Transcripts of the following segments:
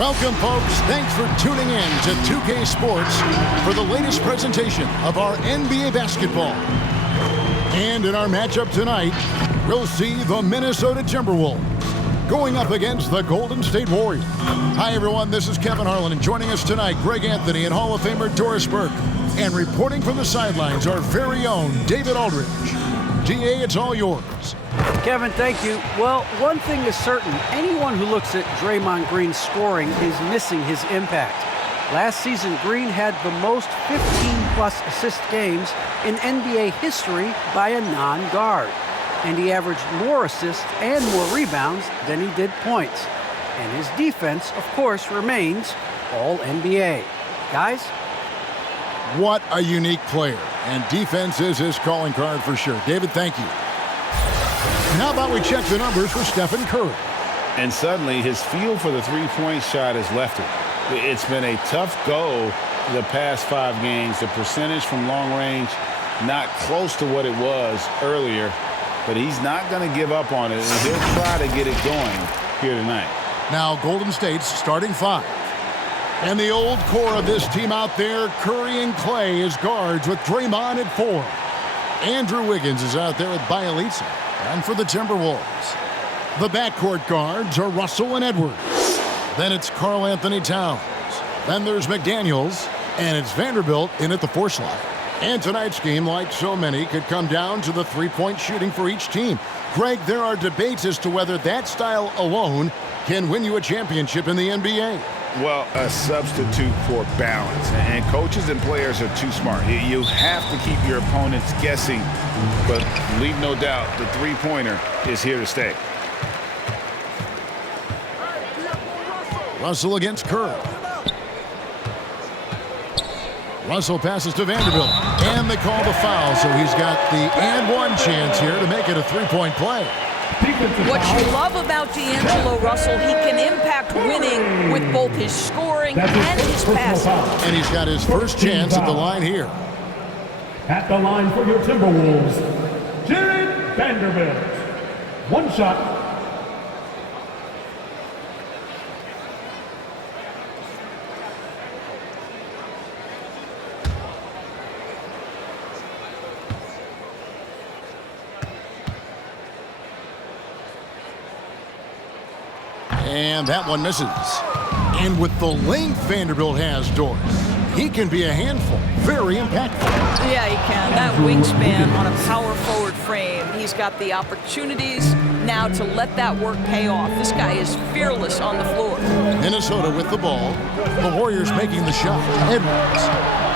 Welcome, folks. Thanks for tuning in to 2K Sports for the latest presentation of our NBA basketball. And in our matchup tonight, we'll see the Minnesota Timberwolves going up against the Golden State Warriors. Hi, everyone. This is Kevin Harlan, and joining us tonight, Greg Anthony and Hall of Famer Doris Burke. And reporting from the sidelines, our very own David Aldridge. DA, it's all yours. Kevin, thank you. Well, one thing is certain. Anyone who looks at Draymond Green's scoring is missing his impact. Last season, Green had the most 15-plus assist games in NBA history by a non-guard. And he averaged more assists and more rebounds than he did points. And his defense, of course, remains all-NBA. Guys? What a unique player. And defense is his calling card for sure. David, thank you. And how about we check the numbers for Stephen Curry? And suddenly his feel for the three-point shot has left him. It's been a tough go the past 5 games. The percentage from long range not close to what it was earlier, but he's not going to give up on it, and he'll try to get it going here tonight. Now Golden State's starting 5. And the old core of this team out there, Curry and Clay as guards with Draymond at 4. Andrew Wiggins is out there with Bielitsa. And for the Timberwolves, the backcourt guards are Russell and Edwards. Then it's Karl Anthony Towns. Then there's McDaniels, and it's Vanderbilt in at the 4 slot. And tonight's game, like so many, could come down to the three-point shooting for each team. Greg, there are debates as to whether that style alone can win you a championship in the NBA. Well, a substitute for balance, and coaches and players are too smart. You have to keep your opponents guessing, but leave no doubt the three-pointer is here to stay. Russell against Curry. Russell passes to Vanderbilt, and they call the foul, so he's got the and-one chance here to make it a three-point play. What you love about D'Angelo Russell, he can impact winning with both his scoring and his passing. And he's got his first chance at the line here. At the line for your Timberwolves, Jared Vanderbilt. 1 shot. And that one misses. And with the length Vanderbilt has, Doris, he can be a handful. Very impactful. Yeah, he can. That wingspan on a power forward frame. He's got the opportunities now to let that work pay off. This guy is fearless on the floor. Minnesota with the ball. The Warriors making the shot. Edwards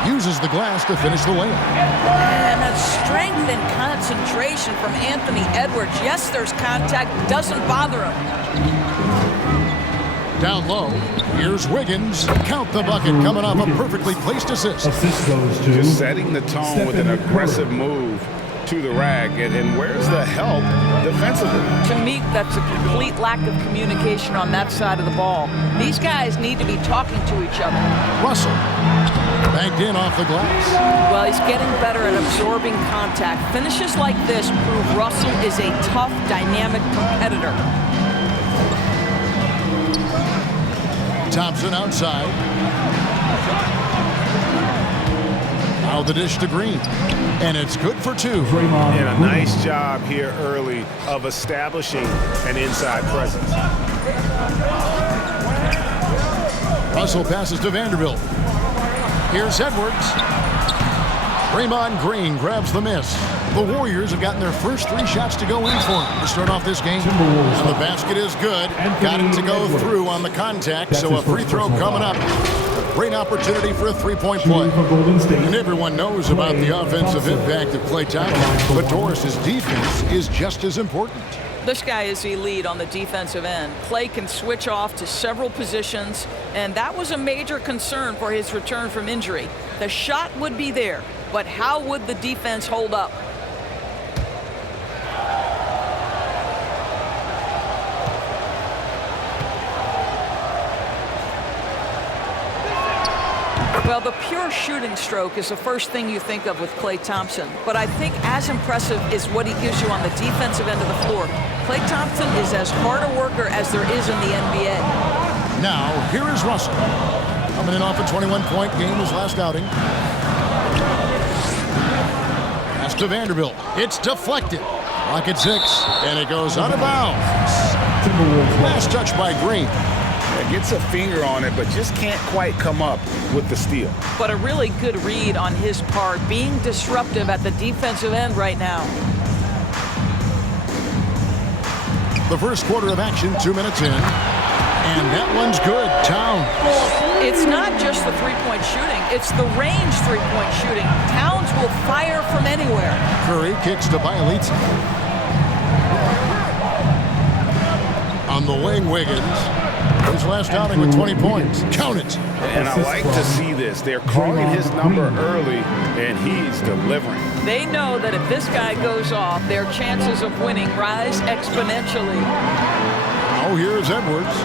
uses the glass to finish the layup. And that strength and concentration from Anthony Edwards. Yes, there's contact. Doesn't bother him. Down low, here's Wiggins. Count the bucket, coming off a perfectly placed assist. Assist goes to just setting the tone with an aggressive move to the rack. And where's the help defensively? To me, that's a complete lack of communication on that side of the ball. These guys need to be talking to each other. Russell, backed in off the glass. Well, he's getting better at absorbing contact. Finishes like this prove Russell is a tough, dynamic competitor. Thompson outside. Now the dish to Green. And it's good for 2. And a nice job here early of establishing an inside presence. Russell passes to Vanderbilt. Here's Edwards. Draymond Green grabs the miss. The Warriors have gotten their first 3 shots to go in for him to start off this game. And the basket is good. Got it to go through on the contact, so a free throw coming up. Great opportunity for a 3-point play. And everyone knows about the offensive impact of Klay Thompson, but Doris's defense is just as important. This guy is elite on the defensive end. Klay can switch off to several positions, and that was a major concern for his return from injury. The shot would be there, but how would the defense hold up? Well, the pure shooting stroke is the first thing you think of with Klay Thompson. But I think as impressive is what he gives you on the defensive end of the floor. Klay Thompson is as hard a worker as there is in the NBA. Now, here is Russell. Coming in off a 21-point game his last outing. Pass to Vanderbilt. It's deflected. Clock at 6, and it goes out of bounds. Last touch by Green. Gets a finger on it, but just can't quite come up with the steal. But a really good read on his part, being disruptive at the defensive end right now. The first quarter of action, 2 minutes in. And that one's good. Towns. It's not just the three-point shooting. It's the range three-point shooting. Towns will fire from anywhere. Curry kicks to Bielitsa. On the wing, Wiggins. His last outing with 20 points. Count it. And I like to see this. They're calling his number early, and he's delivering. They know that if this guy goes off, their chances of winning rise exponentially. Oh, here's Edwards.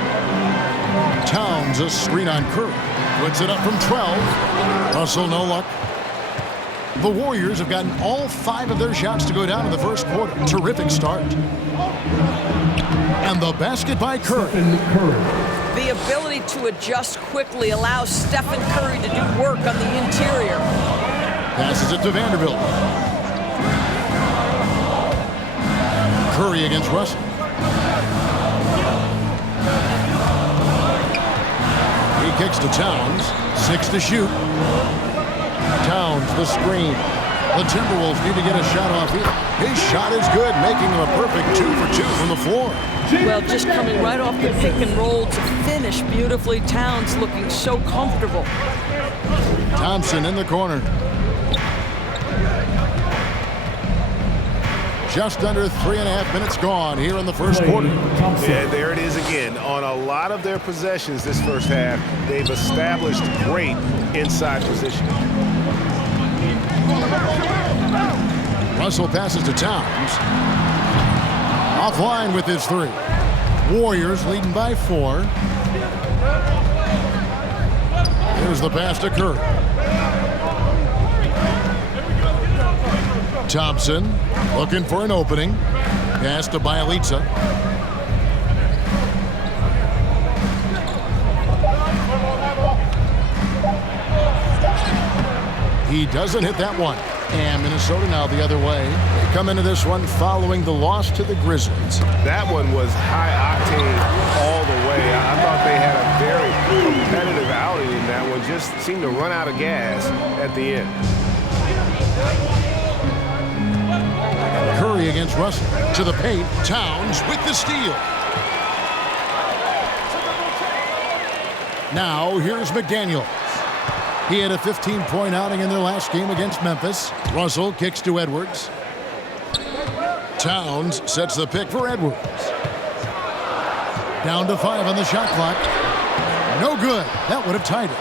Towns a screen on Curry. Puts it up from 12. Russell, no luck. The Warriors have gotten all 5 of their shots to go down in the first quarter. Terrific start. And the basket by Curry. The ability to adjust quickly allows Stephen Curry to do work on the interior. Passes it to Vanderbilt. Curry against Russell. He kicks to Towns. 6 to shoot. Towns, the screen. The Timberwolves need to get a shot off here. His shot is good, making him a perfect 2 for 2 from the floor. Well, just coming right off the pick and roll to finish beautifully. Towns looking so comfortable. Thompson in the corner. Just under 3.5 minutes gone here in the first quarter. Yeah, there it is again. On a lot of their possessions this first half, they've established great inside position. Russell passes to Towns. Offline with his 3. Warriors leading by 4. Here's the pass to Curry. Thompson looking for an opening. Pass to Bielitsa. He doesn't hit that one. And Minnesota now the other way. They come into this one following the loss to the Grizzlies. That one was high octane all the way. I thought they had a very competitive outing in that one. Just seemed to run out of gas at the end. Curry against Russell. To the paint. Towns with the steal. Now here's McDaniel. He had a 15-point outing in their last game against Memphis. Russell kicks to Edwards. Towns sets the pick for Edwards. Down to 5 on the shot clock. No good. That would have tied it.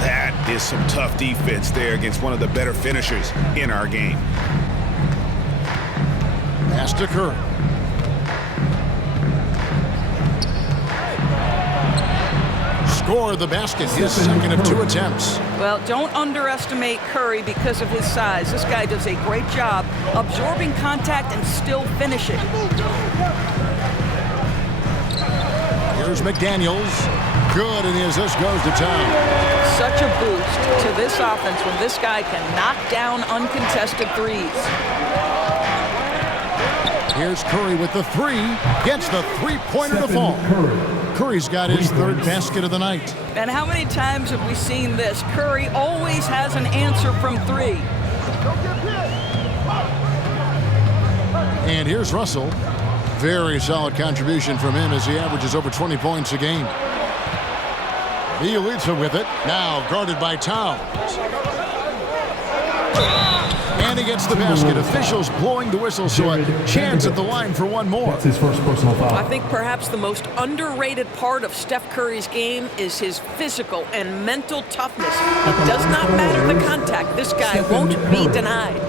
That is some tough defense there against one of the better finishers in our game. Pass to Curry. Scored the basket, his second of 2 attempts. Well, don't underestimate Curry because of his size. This guy does a great job absorbing contact and still finishing. Here's McDaniels. Good, and the assist goes to Towns. Such a boost to this offense when this guy can knock down uncontested threes. Here's Curry with the 3. Gets the 3-pointer to fall. Curry's got his 3rd basket of the night. And how many times have we seen this? Curry always has an answer from 3. And here's Russell. Very solid contribution from him as he averages over 20 points a game. Bielitsa with it. Now guarded by Towns. And he gets the basket. Officials blowing the whistle, so a chance at the line for one more. That's his first personal foul. I think perhaps the most underrated part of Steph Curry's game is his physical and mental toughness. It does not matter the contact. This guy won't be denied.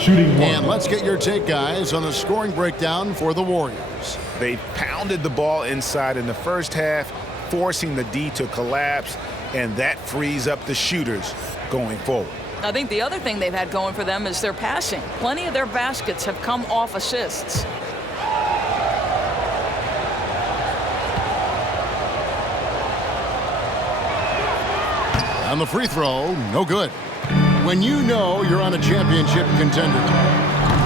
Shooting 1. And let's get your take, guys, on the scoring breakdown for the Warriors. They pounded the ball inside in the first half, forcing the D to collapse, and that frees up the shooters going forward. I think the other thing they've had going for them is their passing. Plenty of their baskets have come off assists. On the free throw, no good. When you know you're on a championship contender,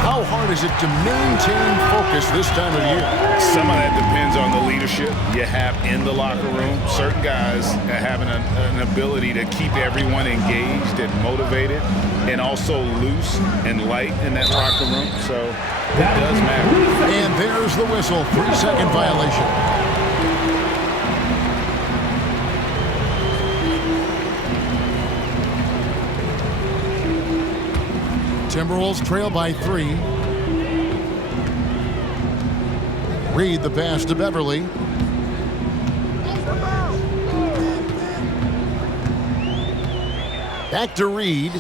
how hard is it to maintain focus this time of year? Some of that depends on the leadership you have in the locker room. Certain guys have an ability to keep everyone engaged and motivated and also loose and light in that locker room. So it does matter. And there's the whistle. 3-second violation. Timberwolves trail by 3. Reed the pass to Beverly. Back to Reed.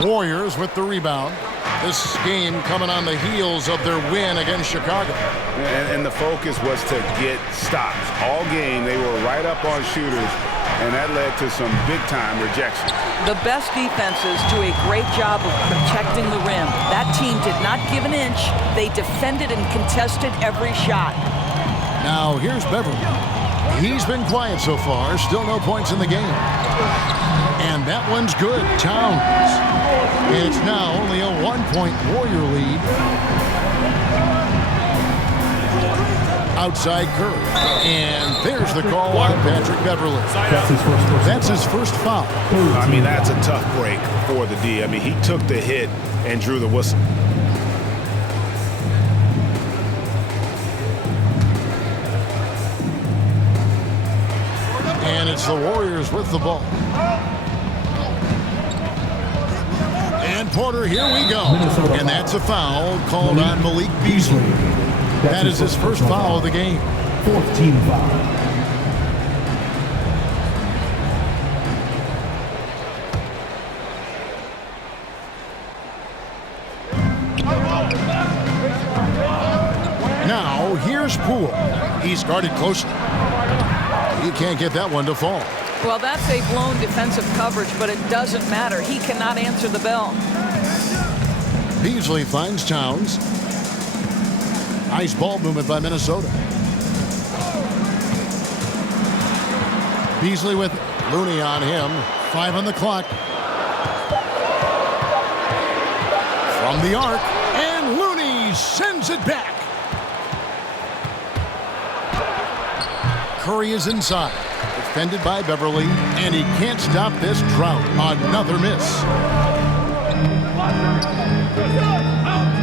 Warriors with the rebound. This game coming on the heels of their win against Chicago. And the focus was to get stops. All game, they were right up on shooters, and that led to some big-time rejection. The best defenses do a great job of protecting the rim. That team did not give an inch. They defended and contested every shot. Now, here's Beverly. He's been quiet so far. Still no points in the game. And that one's good. Towns. And it's now only a 1-point Warrior lead. Outside Curry. And there's the call on Patrick Beverly. That's his first foul. I mean, that's a tough break for the D. I mean, he took the hit and drew the whistle. And it's the Warriors with the ball. And Porter, here we go. And that's a foul called on Malik Beasley. That is his first foul of the game. 4th team foul. Now, here's Poole. He's guarded closely. He can't get that one to fall. Well, that's a blown defensive coverage, but it doesn't matter. He cannot answer the bell. Beasley finds Towns. Nice ball movement by Minnesota. Beasley with it. Looney on him. 5 on the clock. From the arc. And Looney sends it back. Curry is inside. Defended by Beverly. And he can't stop this drought. Another miss.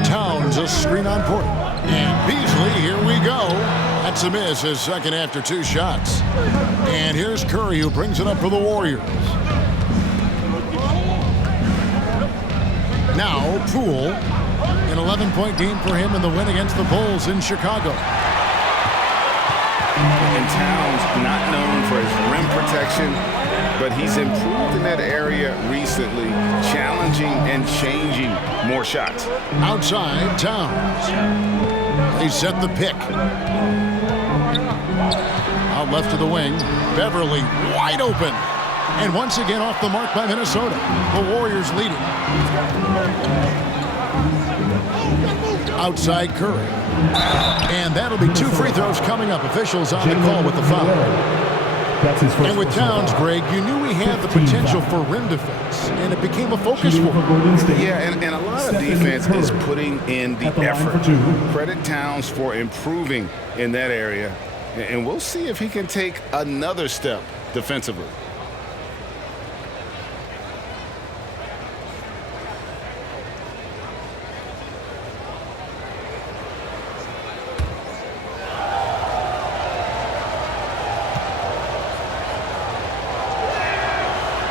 Towns a screen on Porter. And Beasley, here we go. That's a miss, his second after 2 shots. And here's Curry, who brings it up for the Warriors. Now, Poole, an 11-point game for him in the win against the Bulls in Chicago. And Towns, not known for his rim protection, but he's improved in that area recently, challenging and changing more shots. Outside, Towns. They set the pick. Out left to the wing. Beverly wide open. And once again off the mark by Minnesota. The Warriors lead it. Outside Curry. And that'll be 2 free throws coming up. Officials on the call with the foul. And with Towns, Greg, you knew he had the potential for rim defense, and it became a focus for him. Yeah, and a lot of defense is putting in the effort. Credit Towns for improving in that area, and we'll see if he can take another step defensively.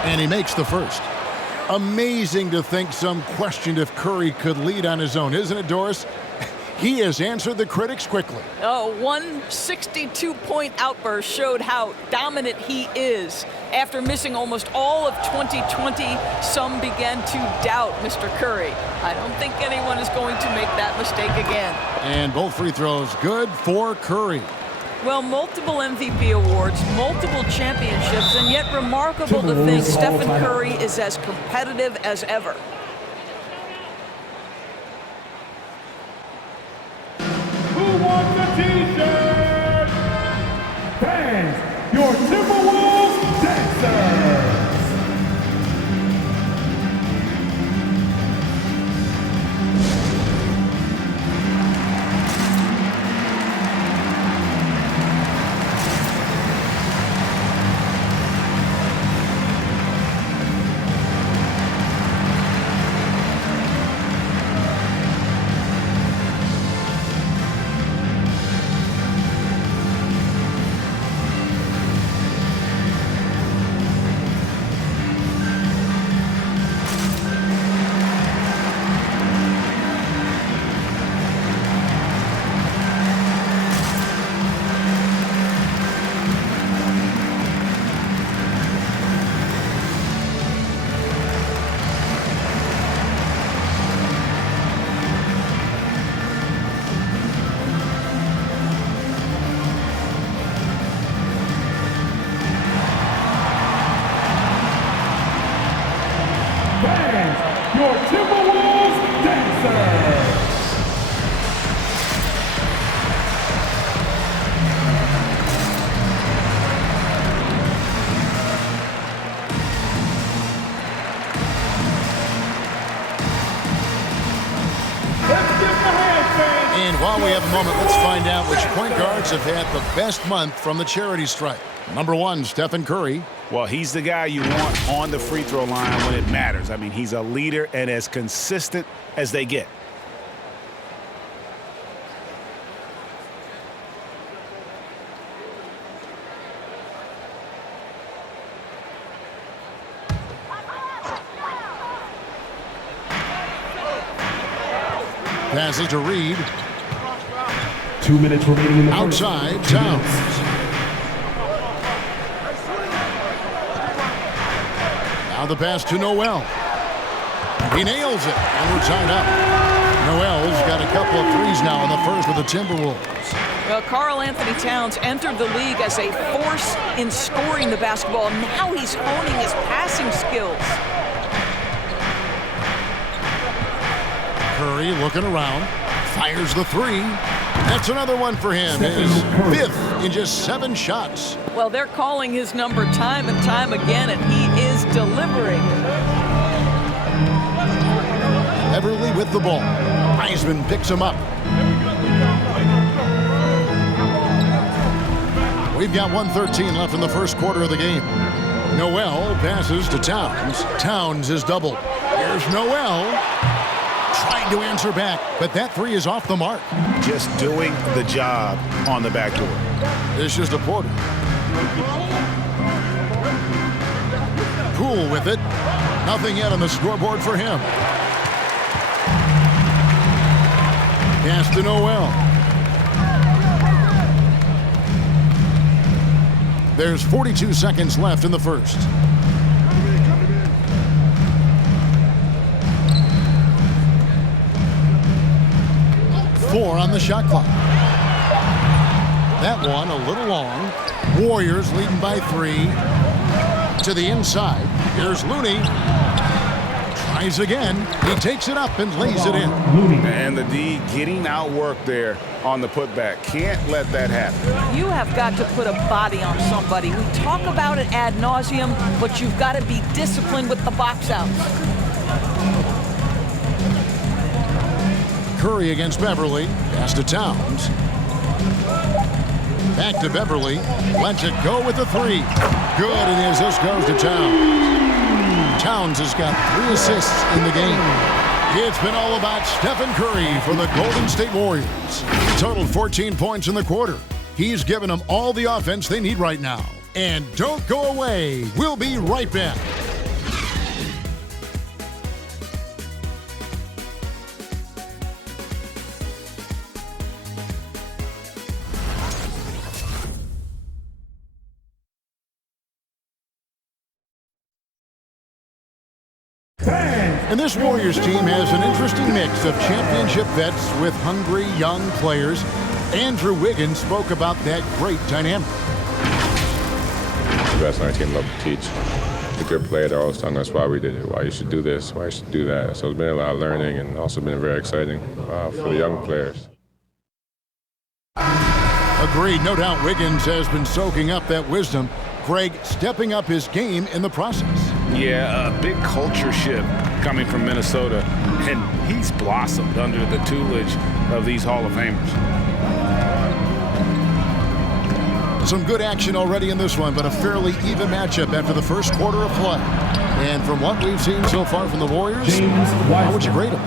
And he makes the first. Amazing to think some questioned if Curry could lead on his own, isn't it, Doris? He has answered the critics quickly. Oh, one 62-point outburst showed how dominant he is. After missing almost all of 2020, some began to doubt Mr. Curry. I don't think anyone is going to make that mistake again. And both free throws good for Curry. Well, multiple MVP awards, multiple championships, and yet remarkable to think Stephen Curry is as competitive as ever. your Timberwolves dancers. And while we have a moment, let's find out which point guards have had the best month from the charity stripe. Number 1, Stephen Curry. Well, he's the guy you want on the free throw line when it matters. I mean, he's a leader and as consistent as they get. Passes to Reed. 2 minutes remaining in the first. Outside, Towns. Now the pass to Noel. He nails it, and we're tied up. Noel's got a couple of threes now in the first with the Timberwolves. Well, Karl Anthony Towns entered the league as a force in scoring the basketball. Now he's honing his passing skills. Curry looking around, fires the three. That's another one for him. His 5th in just 7 shots. Well, they're calling his number time and time again, and he is delivering. Everly with the ball. Wiseman picks him up. We've got 1:13 left in the first quarter of the game. Noel passes to Towns. Towns is doubled. Here's Noel. Trying to answer back, but that three is off the mark. Just doing the job on the back door. It's just a Porter. Poole with it. Nothing yet on the scoreboard for him. Pass to Noel. There's 42 seconds left in the first. Four on the shot clock. That one a little long. Warriors leading by 3. To the inside. Here's Looney. Tries again. He takes it up and lays it in. And the D getting outworked there on the putback. Can't let that happen. You have got to put a body on somebody. We talk about it ad nauseum, but you've got to be disciplined with the box outs. Curry against Beverly. Pass to Towns. Back to Beverly. Lets it go with the 3. Good, it is. This goes to Towns. Towns has got 3 assists in the game. It's been all about Stephen Curry for the Golden State Warriors. He totaled 14 points in the quarter. He's given them all the offense they need right now. And don't go away. We'll be right back. And this Warriors team has an interesting mix of championship vets with hungry young players. Andrew Wiggins spoke about that great dynamic. The best on our team love to teach. The good player, they're always telling us why we did it, why you should do this, why you should do that. So it's been a lot of learning and also been very exciting for the young players. Agreed. No doubt Wiggins has been soaking up that wisdom. Greg stepping up his game in the process. Yeah, a big culture shift coming from Minnesota, and he's blossomed under the tutelage of these Hall of Famers. Some good action already in this one, but a fairly even matchup after the first quarter of play. And from what we've seen so far from the Warriors, how would you grade them?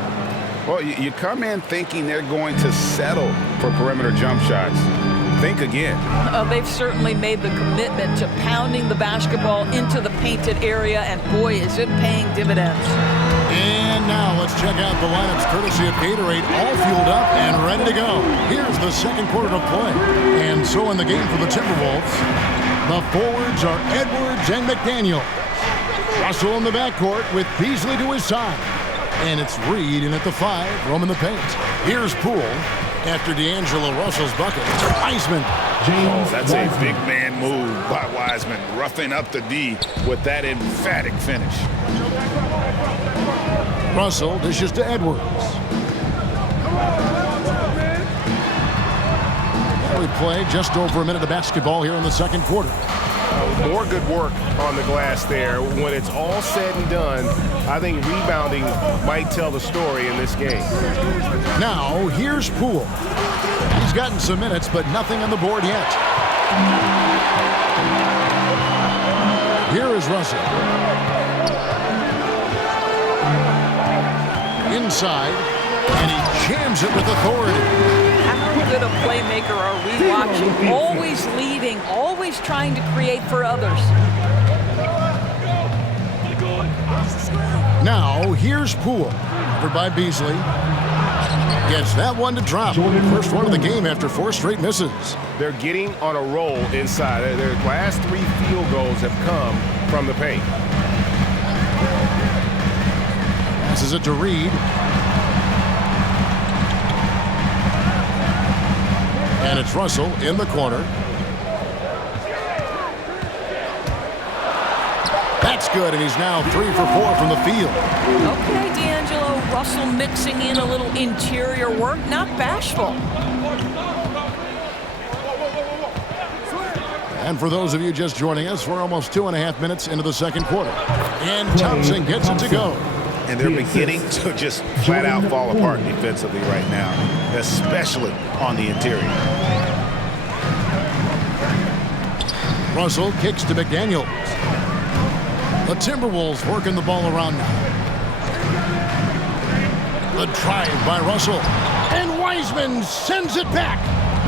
Well, you come in thinking they're going to settle for perimeter jump shots. Think again. They've certainly made the commitment to pounding the basketball into the painted area, and boy, is it paying dividends. And now let's check out the lineups courtesy of Gatorade, all fueled up and ready to go. Here's the second quarter of play. And so in the game for the Timberwolves, the forwards are Edwards and McDaniel. Russell in the backcourt with Beasley to his side. And it's Reed in at the 5, roaming the paint. Here's Poole. After D'Angelo Russell's bucket, Wiseman. That's a big man move by Wiseman, roughing up the D with that emphatic finish. Russell dishes to Edwards. We play just over a minute of basketball here in the second quarter. More good work on the glass there. When it's all said and done, I think rebounding might tell the story in this game. Now, here's Poole. He's gotten some minutes, but nothing on the board yet. Here is Russell. Inside, and he jams it with authority. How good a playmaker are we watching? Always leading, always trying to create for others. Now, here's Poole. Covered by Beasley. Gets that one to drop. First one of the game after 4 straight misses. They're getting on a roll inside. Their last 3 field goals have come from the paint. Passes it to Reed. And it's Russell in the corner. That's good, and he's now 3 for 4 from the field. Okay, D'Angelo, Russell mixing in a little interior work, not bashful. And for those of you just joining us, we're almost 2.5 minutes into the second quarter. And Thompson gets it to go. And they're beginning to just flat out fall apart defensively right now, especially on the interior. Russell kicks to McDaniels. The Timberwolves working the ball around now. The drive by Russell. And Wiseman sends it back.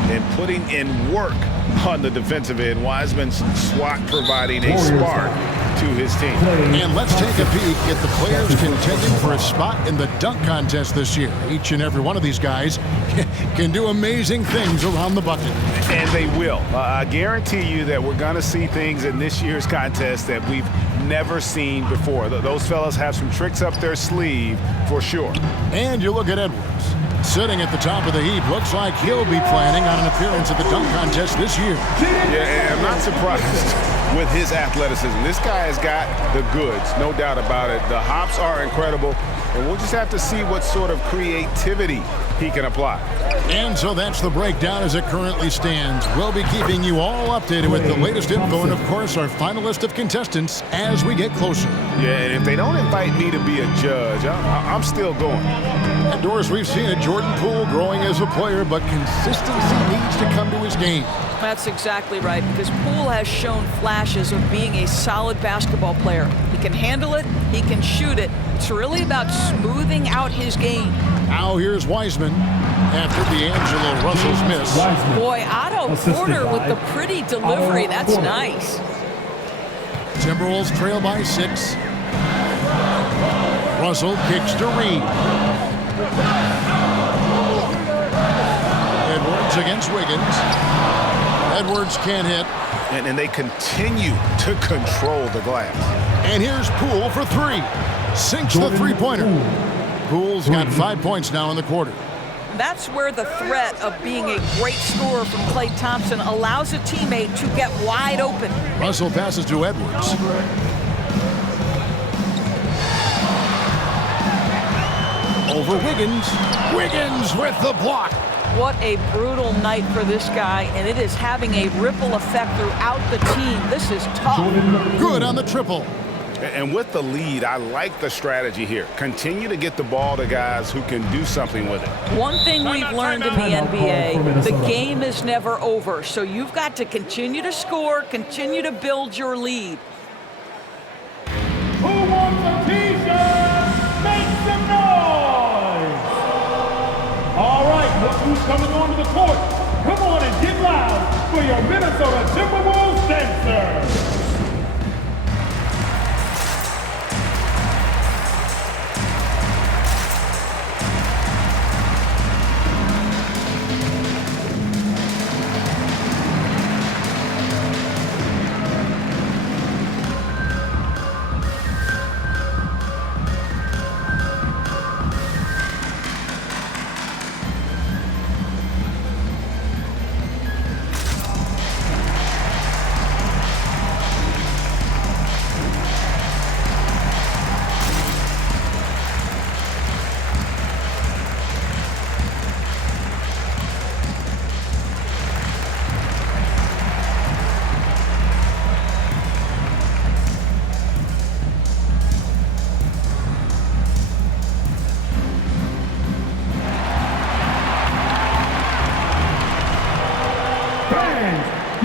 And putting in work on the defensive end. Wiseman's SWAT providing a spark to his team. And let's take a peek at the players contending for a spot in the dunk contest this year. Each and every one of these guys can do amazing things around the bucket. And they will. I guarantee you that we're going to see things in this year's contest that we've never seen before. Those fellas have some tricks up their sleeve for sure. And you look at Edwards. Sitting at the top of the heap, looks like he'll be planning on an appearance at the dunk contest this year. Yeah, and I'm not surprised with his athleticism. This guy has got the goods, no doubt about it. The hops are incredible, and we'll just have to see what sort of creativity he can apply. And so that's the breakdown as it currently stands. We'll be keeping you all updated with the latest info and, of course, our final list of contestants as we get closer. Yeah, and if they don't invite me to be a judge, I'm still going. And Doris, we've seen a Jordan Poole growing as a player, but consistency needs to come to his game. That's exactly right, because Poole has shown flashes of being a solid basketball player. He can handle it, he can shoot it. It's really about smoothing out his game. Now here's Wiseman after D'Angelo Russell's miss. Boy, Otto Porter with the pretty delivery. That's nice. Timberwolves trail by 6. Russell kicks to Reed. Edwards against Wiggins. Edwards can't hit. And they continue to control the glass. And here's Poole for 3. Sinks the three-pointer. Poole's got 5 points now in the quarter. That's where the threat of being a great scorer from Klay Thompson allows a teammate to get wide open. Russell passes to Edwards. Over Wiggins. Wiggins with the block. What a brutal night for this guy, and it is having a ripple effect throughout the team. This is tough. Good on the triple. And with the lead, I like the strategy here. Continue to get the ball to guys who can do something with it. One thing we've learned in the NBA, the game is never over. So you've got to continue to score, continue to build your lead. Who wants a t-shirt? Make some noise! All right, look who's coming onto the court. Come on and get loud for your Minnesota Timberwolves dancers.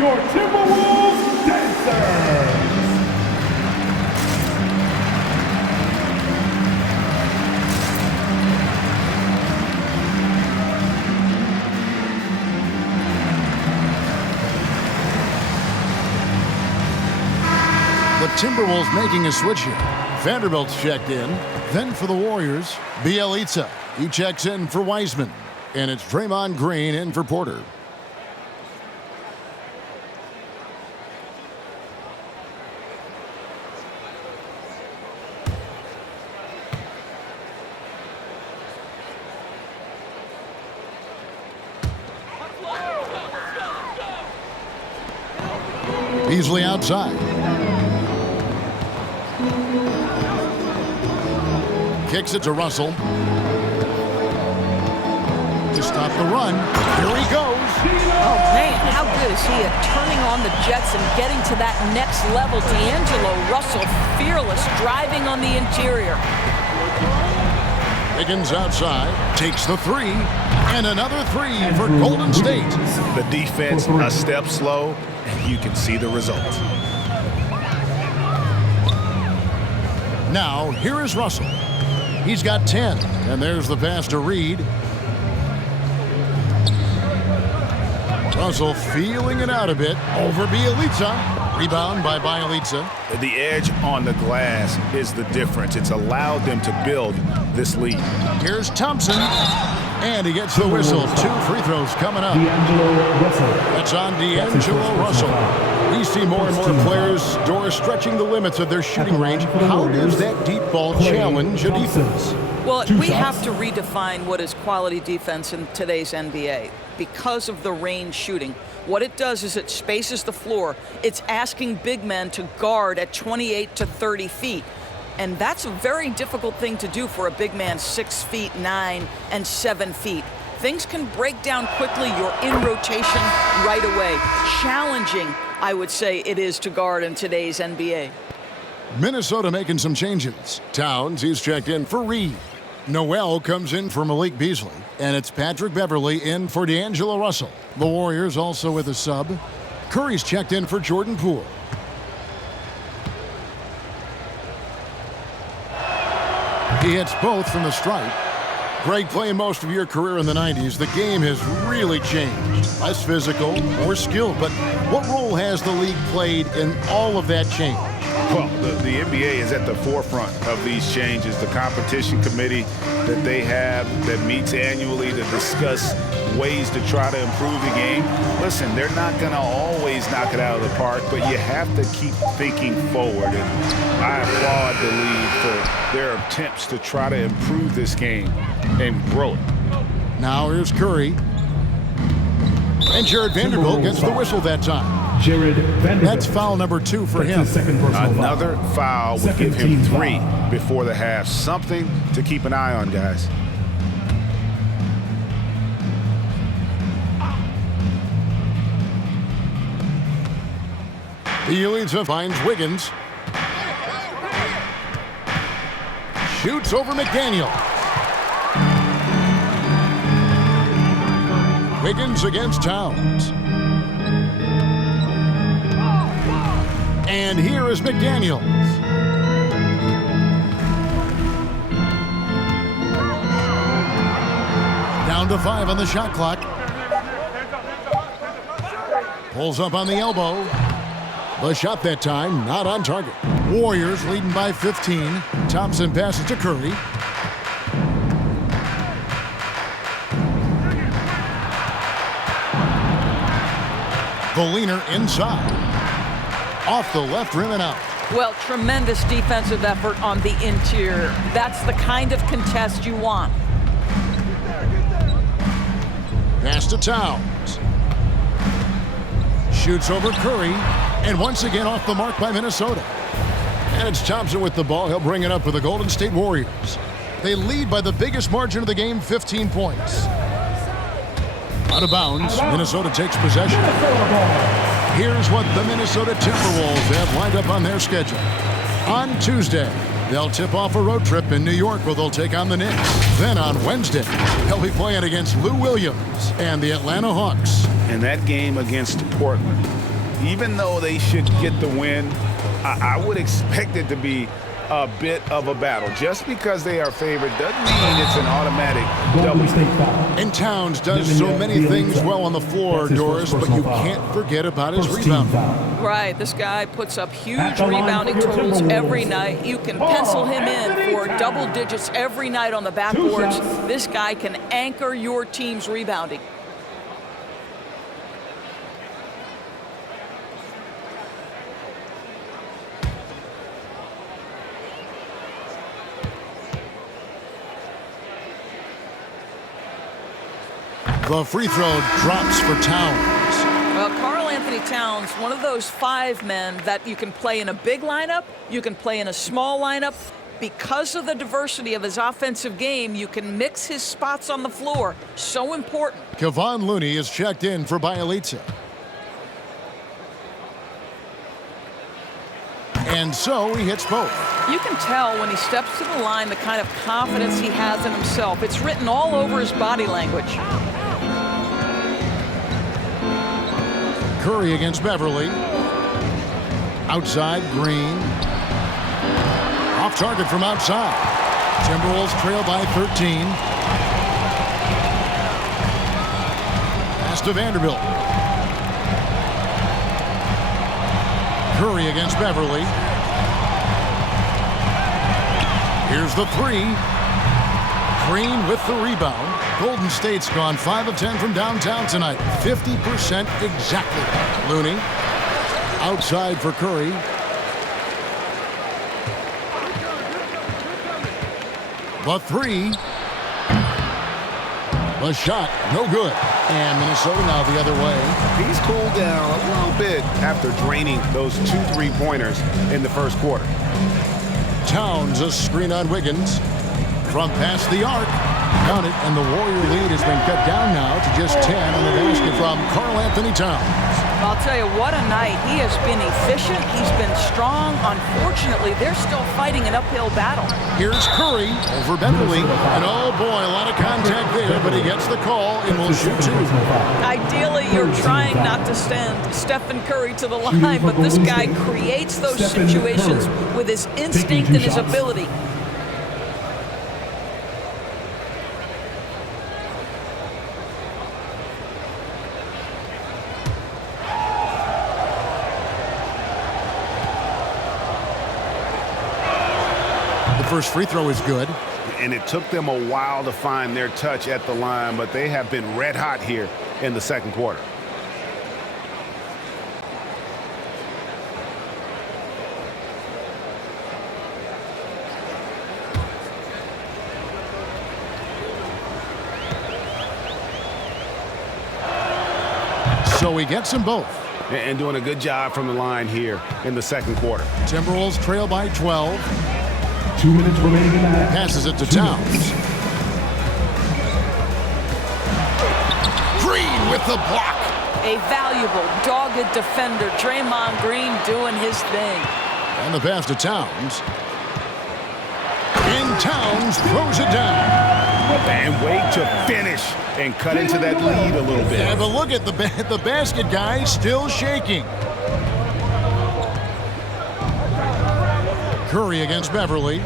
your Timberwolves dancers. The Timberwolves making a switch here. Vanderbilt's checked in. Then for the Warriors, Bielitsa. He checks in for Wiseman. And it's Draymond Green in for Porter. Beasley outside. Kicks it to Russell. To stop the run. Here he goes. Oh, man, how good is he at turning on the Jets and getting to that next level? D'Angelo Russell, fearless, driving on the interior. Higgins outside. Takes the three. And another three for Golden State. The defense a step slow, and you can see the result. Now, here is Russell. He's got 10. And there's the pass to Reed. Russell feeling it out a bit over Bielitsa. Rebound by Bielitsa. The edge on the glass is the difference. It's allowed them to build this lead. Here's Thompson. And he gets the whistle. 2 free throws coming up. That's on D'Angelo Russell. We see more and more players, Doris, stretching the limits of their shooting range. How does that deep ball challenge a defense? Well, we have to redefine what is quality defense in today's NBA because of the range shooting. What it does is it spaces the floor. It's asking big men to guard at 28 to 30 feet. And that's a very difficult thing to do for a big man 6 feet 9 and 7 feet. Things can break down quickly. You're in rotation right away. Challenging, I would say, it is to guard in today's NBA. Minnesota making some changes. Towns, he's checked in for Reed. Noel comes in for Malik Beasley. And it's Patrick Beverley in for D'Angelo Russell. The Warriors also with a sub. Curry's checked in for Jordan Poole. He hits both from the stripe. Greg, playing most of your career in the 90s, the game has really changed. Less physical, more skilled. But what role has the league played in all of that change? Well, the NBA is at the forefront of these changes. The competition committee that they have that meets annually to discuss ways to try to improve the game. Listen, they're not going to always knock it out of the park, but you have to keep thinking forward. And I applaud the league for their attempts to try to improve this game and grow it. Now here's Curry. And Jared Vanderbilt gets the whistle that time. Jared Vanderbilt. That's foul number 2 for him. Another foul would give him 3 before the half. Something to keep an eye on, guys. Bielitsa finds Wiggins. Shoots over McDaniel. Wiggins against Towns. And here is McDaniels. Down to 5 on the shot clock. Pulls up on the elbow. The shot that time, not on target. Warriors leading by 15. Thompson passes to Curry. The leaner inside. Off the left rim and out. Well, tremendous defensive effort on the interior. That's the kind of contest you want. Pass to Towns. Shoots over Curry. And once again off the mark by Minnesota. And it's Thompson with the ball. He'll bring it up for the Golden State Warriors. They lead by the biggest margin of the game, 15 points. Out of bounds, Minnesota takes possession. Here's what the Minnesota Timberwolves have lined up on their schedule. On Tuesday, they'll tip off a road trip in New York where they'll take on the Knicks. Then on Wednesday, they'll be playing against Lou Williams and the Atlanta Hawks. And that game against Portland even though they should get the win, I would expect it to be a bit of a battle. Just because they are favored doesn't mean it's an automatic W. And Towns does so many things well on the floor, Doris, but you can't forget about his rebounding. Right, this guy puts up huge rebounding totals every night. You can pencil him in for double digits every night on the backboards. This guy can anchor your team's rebounding. The free throw drops for Towns. Well, Karl Anthony Towns, one of those 5 men that you can play in a big lineup, you can play in a small lineup. Because of the diversity of his offensive game, you can mix his spots on the floor. So important. Kevon Looney is checked in for Bielitsa. And so he hits both. You can tell when he steps to the line the kind of confidence he has in himself. It's written all over his body language. Curry against Beverly. Outside, Green. Off target from outside. Timberwolves trail by 13. Pass to Vanderbilt. Curry against Beverly. Here's the 3. Green with the rebound. Golden State's gone 5 of 10 from downtown tonight. 50% exactly. Looney outside for Curry. The 3. The shot, no good. And Minnesota now the other way. He's cooled down a little bit after draining those 2 3-pointers in the first quarter. Towns, a screen on Wiggins. From past the arc. Count it, and the Warrior lead has been cut down now to just 10 on the basket from Karl Anthony Towns. I'll tell you, what a night. He has been efficient. He's been strong. Unfortunately, they're still fighting an uphill battle. Here's Curry over Beverly. And oh boy, a lot of contact there, but he gets the call and will shoot 2. Ideally, you're trying not to send Stephen Curry to the line, but this guy creates those situations with his instinct and his ability. First free throw is good. And it took them a while to find their touch at the line, but they have been red hot here in the second quarter. So he gets them both. And doing a good job from the line here in the second quarter. Timberwolves trail by 12. 2 minutes remaining in the half. Passes it to Towns. Green with the block. A valuable, dogged defender, Draymond Green doing his thing. And the pass to Towns. And Towns throws it down. And wait to finish and cut into that lead a little bit. Yeah, but look at the basket guy still shaking. Curry against Beverly.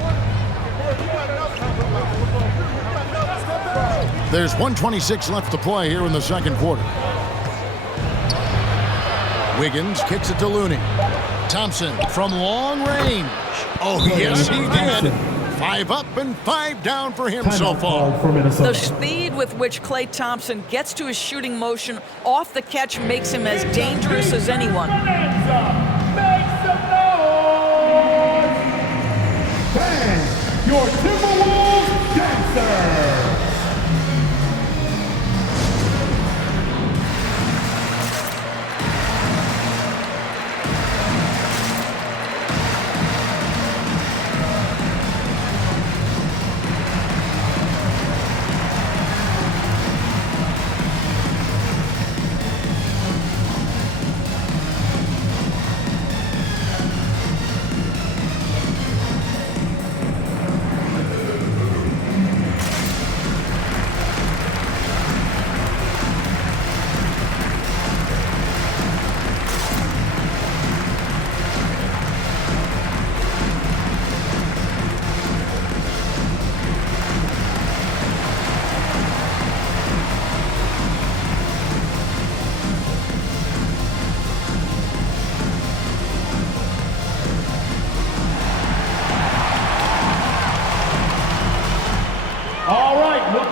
There's 1:26 left to play here in the second quarter. Wiggins kicks it to Looney. Thompson from long range. Oh, yes, he did. 5 up and 5 down for him so far. The speed with which Klay Thompson gets to his shooting motion off the catch makes him as dangerous as anyone. Your Timberwolves dancer.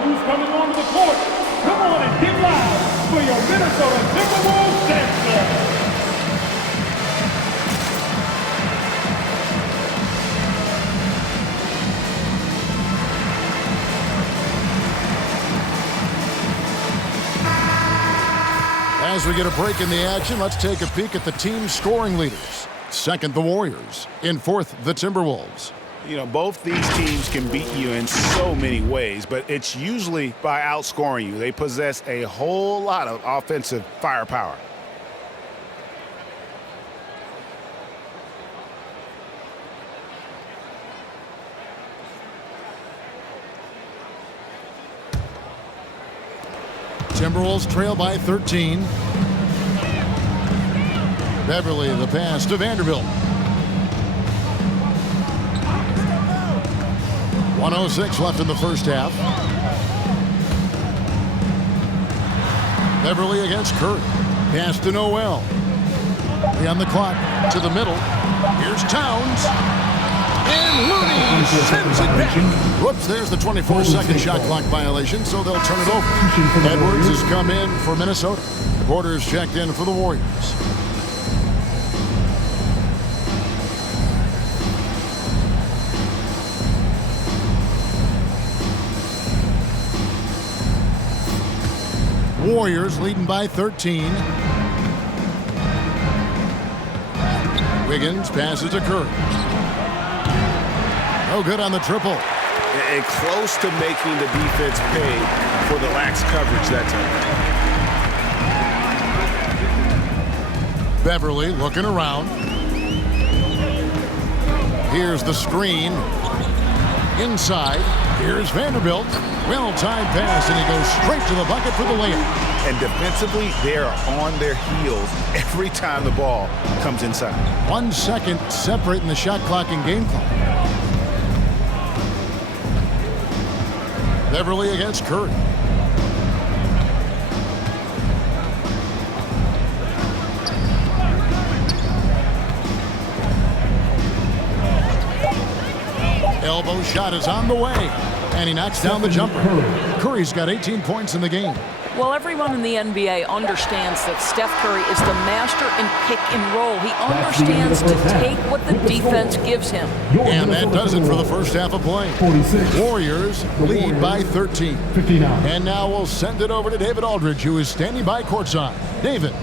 who's coming onto the court. Come on and get loud for your Minnesota Timberwolves dancer. As we get a break in the action, let's take a peek at the team's scoring leaders. Second, the Warriors. In fourth, the Timberwolves. You know, both these teams can beat you in so many ways, but it's usually by outscoring you. They possess a whole lot of offensive firepower. Timberwolves trail by 13. Beverly, the pass to Vanderbilt. 1:06 left in the first half. Beverly against Curry. Pass to Noel. On the clock to the middle. Here's Towns. And Looney sends it back. Whoops, there's the 24-second shot clock violation, so they'll turn it over. Edwards has come in for Minnesota. Porter's checked in for the Warriors. Warriors leading by 13. Wiggins passes to Curry. No good on the triple. And close to making the defense pay for the lax coverage that time. Beverly looking around. Here's the screen. Inside. Here's Vanderbilt. Well-timed pass, and he goes straight to the bucket for the layup. And defensively, they are on their heels every time the ball comes inside. 1 second separating the shot clock and game clock. Beverly against Curry. Elbow shot is on the way, and he knocks down the jumper. Curry's got 18 points in the game. Well, everyone in the NBA understands that Steph Curry is the master in pick and roll. He understands to take what the defense gives him. And that does it for the first half of play. Warriors lead by 13. And now we'll send it over to David Aldridge, who is standing by courtside. David.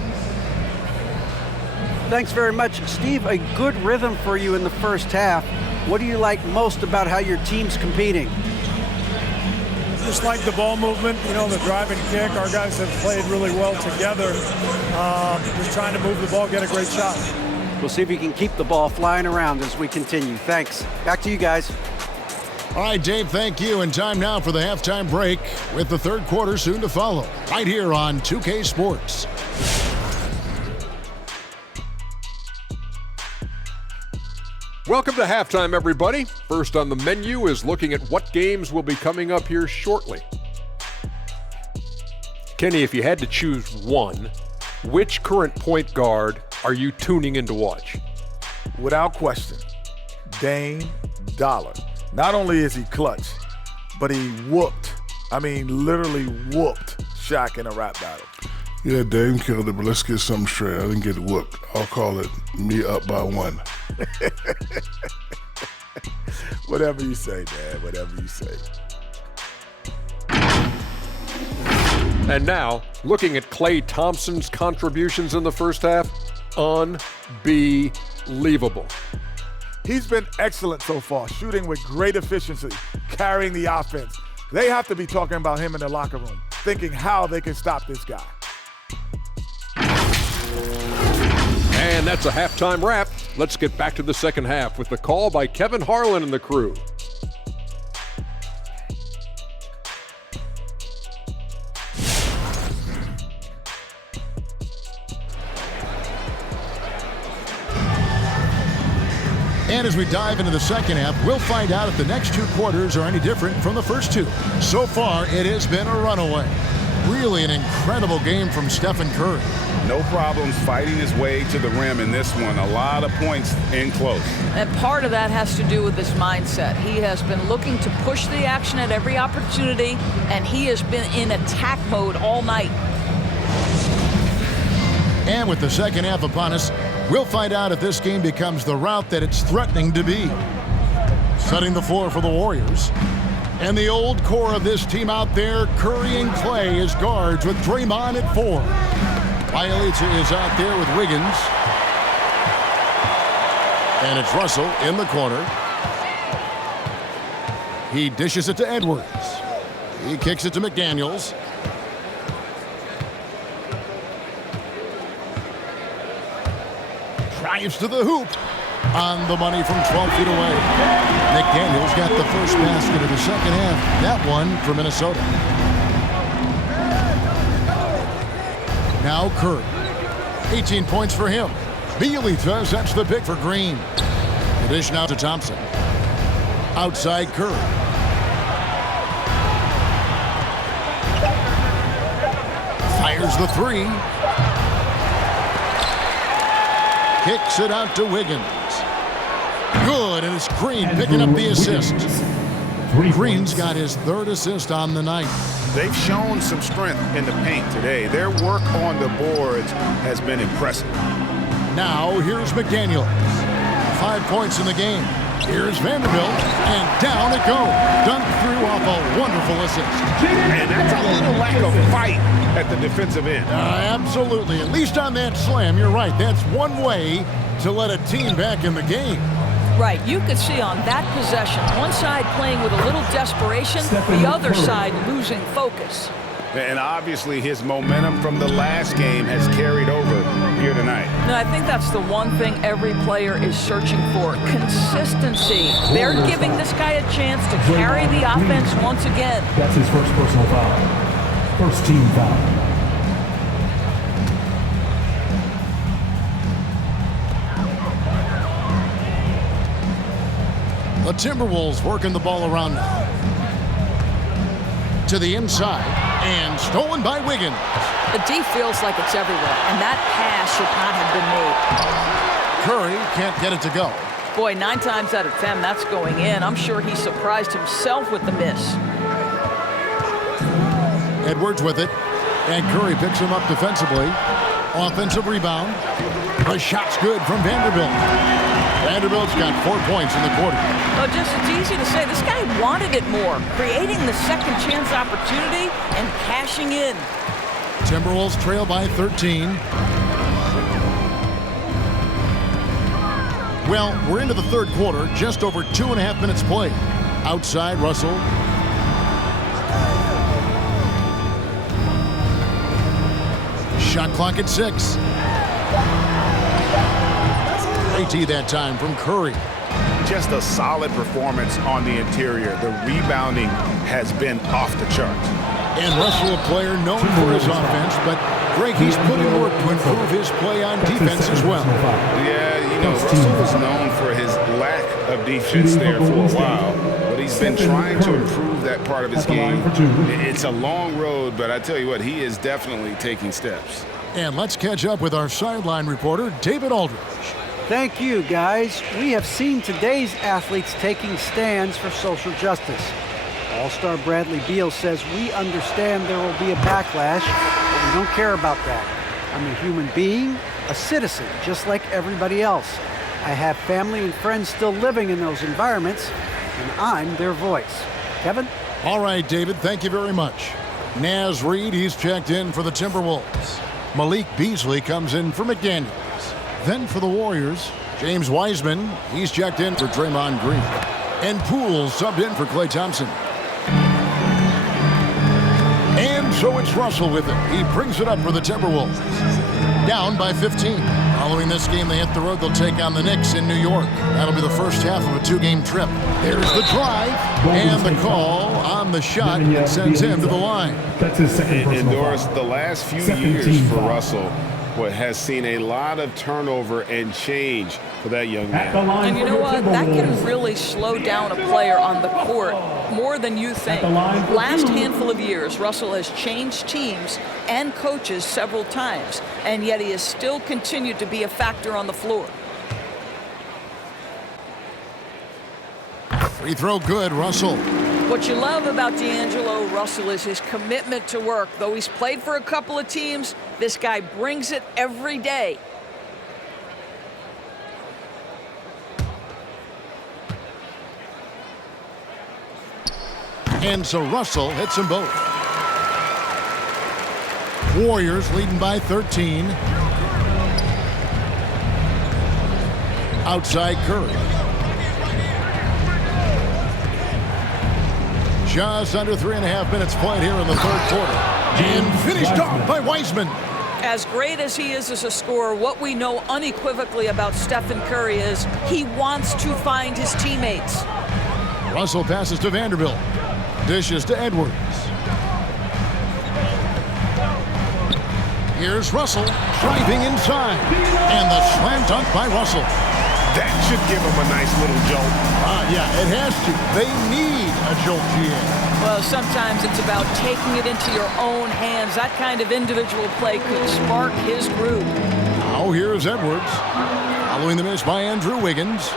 Thanks very much, Steve. A good rhythm for you in the first half. What do you like most about how your team's competing? Just like the ball movement, you know, the drive and kick. Our guys have played really well together. Just trying to move the ball, get a great shot. We'll see if you can keep the ball flying around as we continue. Thanks. Back to you guys. All right, Dave, thank you. And time now for the halftime break with the third quarter soon to follow. Right here on 2K Sports. Welcome to halftime, everybody. First on the menu is looking at what games will be coming up here shortly. Kenny, if you had to choose one, which current point guard are you tuning in to watch? Without question, Dame Dollar. Not only is he clutch, but he literally whooped Shaq in a rap battle. Yeah, Dame killed it, but let's get something straight. I didn't get whooped. I'll call it me up by 1. Whatever you say, Dad, whatever you say. And now, looking at Klay Thompson's contributions in the first half, unbelievable. He's been excellent so far, shooting with great efficiency, carrying the offense. They have to be talking about him in the locker room, thinking how they can stop this guy. And that's a halftime wrap. Let's get back to the second half with the call by Kevin Harlan and the crew. And as we dive into the second half, we'll find out if the next two quarters are any different from the first two. So far, it has been a runaway. Really an incredible game from Stephen Curry. No problems fighting his way to the rim in this one. A lot of points in close. And part of that has to do with his mindset. He has been looking to push the action at every opportunity, and he has been in attack mode all night. And with the second half upon us, we'll find out if this game becomes the route that it's threatening to be. Setting the floor for the Warriors. And the old core of this team out there, Curry and Clay as guards with Draymond at 4. Bielitsa is out there with Wiggins. And it's Russell in the corner. He dishes it to Edwards. He kicks it to McDaniels. Drives to the hoop. On the money from 12 feet away. McDaniels got the first basket of the second half. That one for Minnesota. Now Curry. 18 points for him. Bielitsa sets the pick for Green. The dish now to Thompson. Outside Curry. Fires the three. Kicks it out to Wiggins. Good, and it's Green picking up the assist. Green's got his third assist on the night. They've shown some strength in the paint today. Their work on the boards has been impressive. Now, here's McDaniels. 5 points in the game. Here's Vanderbilt, and down it goes. Dunked through off a wonderful assist. And that's a little lack of fight at the defensive end. Absolutely. At least on that slam, you're right. That's one way to let a team back in the game. Right, you could see on that possession, one side playing with a little desperation, the other side losing focus. And obviously his momentum from the last game has carried over here tonight. No, I think that's the one thing every player is searching for, consistency. They're giving this guy a chance to carry the offense once again. That's his first personal foul. First team foul. The Timberwolves working the ball around now. To the inside, and stolen by Wiggins. The D feels like it's everywhere, and that pass should not have been made. Curry can't get it to go. Boy, 9 times out of 10, that's going in. I'm sure he surprised himself with the miss. Edwards with it, and Curry picks him up defensively. Offensive rebound. The shot's good from Vanderbilt. Vanderbilt's got 4 points in the quarter. Oh, just it's easy to say. This guy wanted it more, creating the second chance opportunity and cashing in. Timberwolves trail by 13. Well, we're into the third quarter, just over 2.5 minutes played. Outside, Russell. Shot clock at 6. AT that time from Curry. Just a solid performance on the interior. The rebounding has been off the charts. And Russell, a player known for his offense, but Greg, he's put in work to improve his play on defense as well. Yeah, you know, Russell was known for his lack of defense there for a while, but he's been trying to improve that part of his game. It's a long road, but I tell you what, he is definitely taking steps. And let's catch up with our sideline reporter, David Aldridge. Thank you, guys. We have seen today's athletes taking stands for social justice. All-Star Bradley Beal says, we understand there will be a backlash, but we don't care about that. I'm a human being, a citizen, just like everybody else. I have family and friends still living in those environments, and I'm their voice. Kevin? All right, David, thank you very much. Naz Reid, he's checked in for the Timberwolves. Malik Beasley comes in for McDaniels. Then for the Warriors, James Wiseman, he's checked in for Draymond Green. And Poole subbed in for Klay Thompson. And so it's Russell with it. He brings it up for the Timberwolves. Down by 15. Following this game, they hit the road. They'll take on the Knicks in New York. That'll be the first half of a 2-game trip. There's the drive and the call on the shot that sends him to the line. That's his second personal Doris, the last few years for Russell, has seen a lot of turnover and change for that young man. And you know what? That can really slow down a player on the court more than you think. Last handful of years, Russell has changed teams and coaches several times, and yet he has still continued to be a factor on the floor. Free throw good, Russell. What you love about D'Angelo Russell is his commitment to work. Though he's played for a couple of teams, this guy brings it every day. And so Russell hits them both. Warriors leading by 13. Outside Curry. Just under 3.5 minutes played here in the third quarter. And finished off by Wiseman. As great as he is as a scorer, what we know unequivocally about Stephen Curry is he wants to find his teammates. Russell passes to Vanderbilt. Dishes to Edwards. Here's Russell driving inside. And the slam dunk by Russell. That should give him a nice little jolt. Yeah, it has to. They need a jolt, GA. Well, sometimes it's about taking it into your own hands. That kind of individual play could spark his groove. Now here's Edwards. Following the miss by Andrew Wiggins.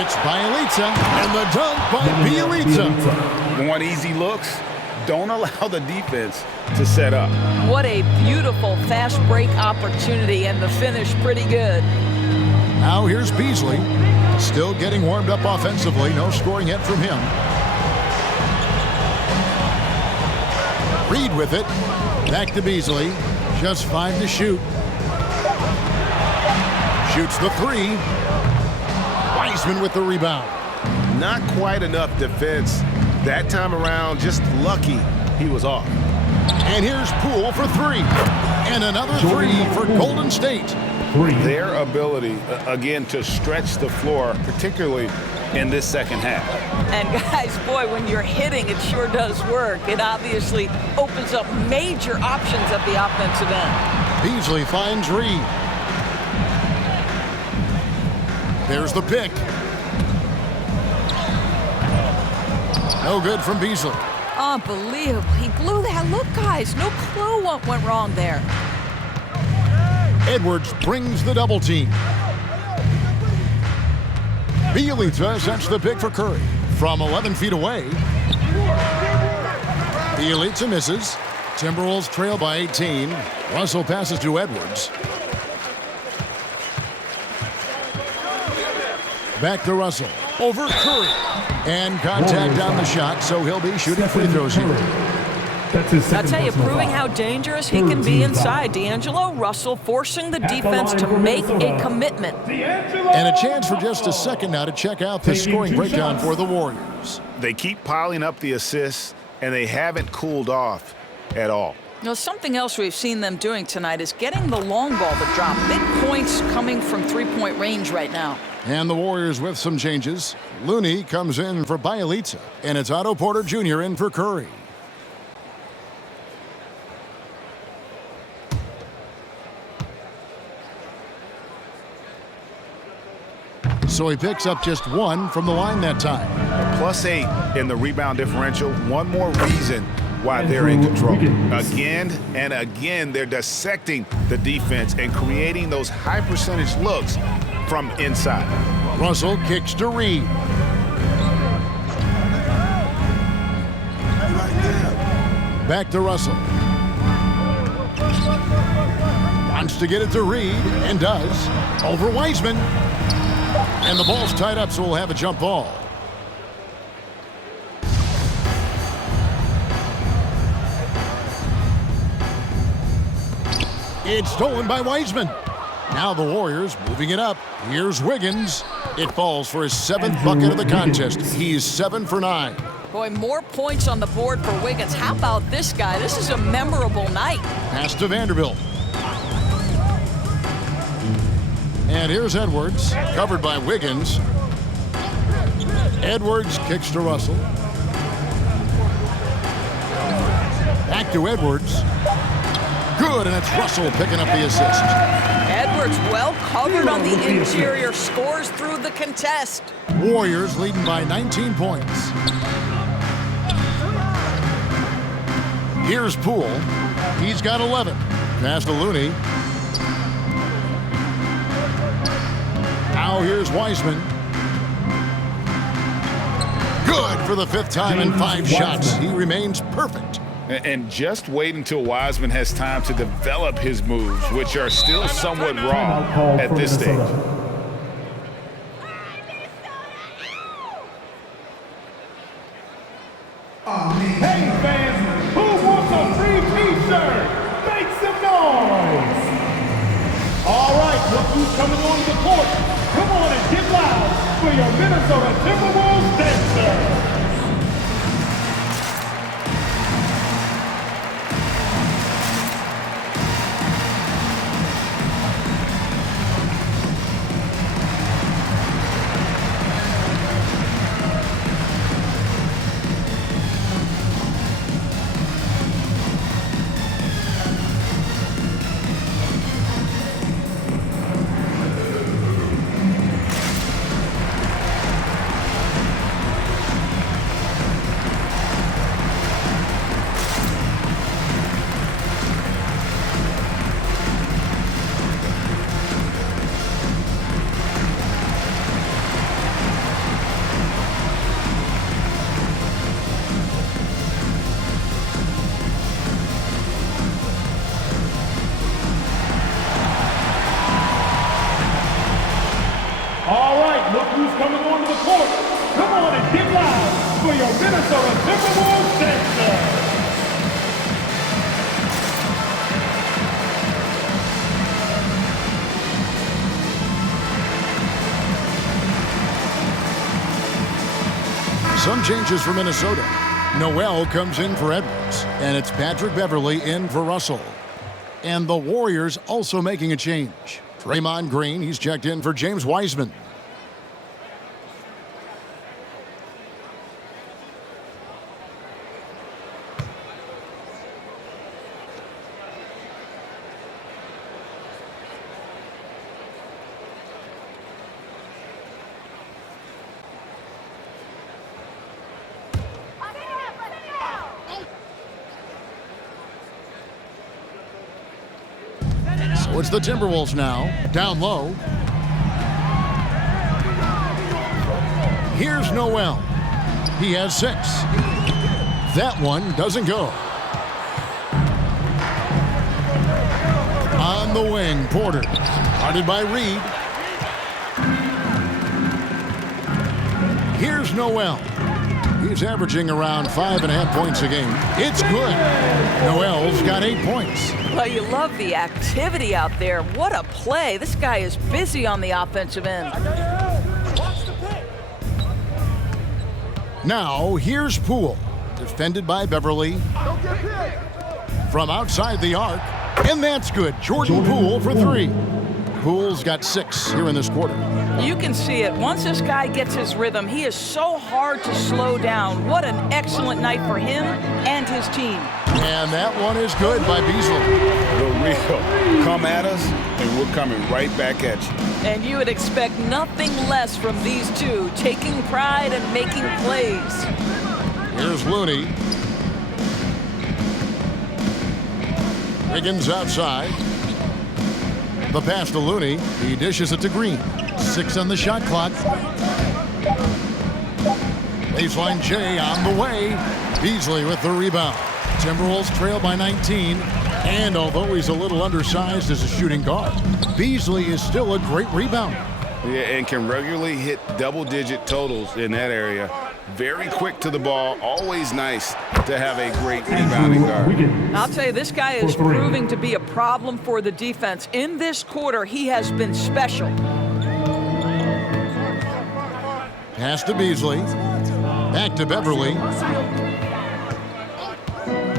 It's Bielitsa, and the dunk by Bielitsa. Want easy looks? Don't allow the defense to set up. What a beautiful fast break opportunity, and the finish pretty good. Now here's Beasley. Still getting warmed up offensively. No scoring yet from him. Reed with it. Back to Beasley. Just 5 to shoot. Shoots the 3. Wiseman with the rebound. Not quite enough defense that time around. Just lucky he was off. And here's Poole for 3. And another 3 for Golden State. Their ability, again, to stretch the floor, particularly in this second half. And guys, boy, when you're hitting, it sure does work. It obviously opens up major options at the offensive end. Beasley finds Reed. There's the pick. No good from Beasley. Unbelievable. He blew that. Look, guys, no clue what went wrong there. Edwards brings the double team. Bielitsa sets the pick for Curry from 11 feet away. Bielitsa misses. Timberwolves trail by 18. Russell passes to Edwards. Back to Russell. Over Curry. And contact on the shot, so he'll be shooting free throws here. I'll tell you, proving how dangerous he can be inside. D'Angelo Russell forcing the defense to make a commitment. And a chance for just a second now to check out the scoring breakdown for the Warriors. They keep piling up the assists, and they haven't cooled off at all. You know, something else we've seen them doing tonight is getting the long ball to drop. Big points coming from three-point range right now. And the Warriors with some changes. Looney comes in for Bielitsa, and it's Otto Porter Jr. in for Curry. So he picks up just 1 from the line that time. +8 in the rebound differential. One more reason why they're in control. Again and again, they're dissecting the defense and creating those high percentage looks from inside. Russell kicks to Reed. Back to Russell. Wants to get it to Reed, and does. Over Wiseman. And the ball's tied up, so we'll have a jump ball. It's stolen by Wiseman. Now the Warriors moving it up. Here's Wiggins. It falls for his 7th bucket of the contest. He's 7 for 9. Boy, more points on the board for Wiggins. How about this guy? This is a memorable night. Pass to Vanderbilt. And here's Edwards, covered by Wiggins. Edwards kicks to Russell. Back to Edwards. Good, and it's Russell picking up the assist. Edwards well covered on the interior, scores through the contest. Warriors leading by 19 points. Here's Poole. He's got 11. Pass to Looney. Now here's Wiseman. Good for the 5th time in 5 shots. He remains perfect. And just wait until Wiseman has time to develop his moves, which are still somewhat raw at this stage. Hey fans, who wants a free t-shirt? Make some noise! All right, look who's coming onto the court. Come on and get loud for your Minnesota Timberwolves dancer. Look who's coming onto the court. Come on and get loud for your Minnesota Timberwolves dancer. Some changes for Minnesota. Noel comes in for Edwards, and it's Patrick Beverley in for Russell. And the Warriors also making a change. Draymond Green, he's checked in for James Wiseman. So it's the Timberwolves now, down low. Here's Noel. He has 6. That one doesn't go. On the wing, Porter. Guarded by Reed. Here's Noel. He's averaging around 5.5 points a game. It's good. Noel's got 8 points. Well, you love the activity out there. What a play. This guy is busy on the offensive end. Now, here's Poole. Defended by Beverley. From outside the arc. And that's good. Jordan Poole for 3. Poole's got 6 here in this quarter. You can see it. Once this guy gets his rhythm, he is so hard to slow down. What an excellent night for him and his team. And that one is good by Beasley. The real. Come at us, and we're coming right back at you. And you would expect nothing less from these two, taking pride and making plays. Here's Looney. Wiggins outside. The pass to Looney. He dishes it to Green. 6 on the shot clock. Baseline J on the way. Beasley with the rebound. Timberwolves trail by 19. And although he's a little undersized as a shooting guard, Beasley is still a great rebounder. Yeah, and can regularly hit double-digit totals in that area. Very quick to the ball. Always nice to have a great rebounding guard. I'll tell you, this guy is proving to be a problem for the defense. In this quarter, he has been special. Pass to Beasley. Back to Beverley.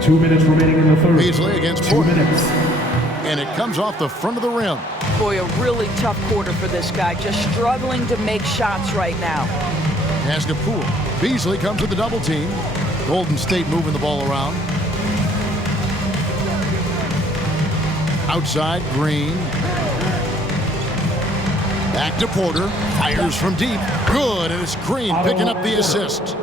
2 minutes remaining in the third. Beasley against 2 Porter. minutes. And it comes off the front of the rim. Boy, a really tough quarter for this guy. Just struggling to make shots right now. Pass to Poole. Beasley comes with the double team. Golden State moving the ball around. Outside, Green. Back to Porter. Fires from deep. Good, and it's Green picking up the assist.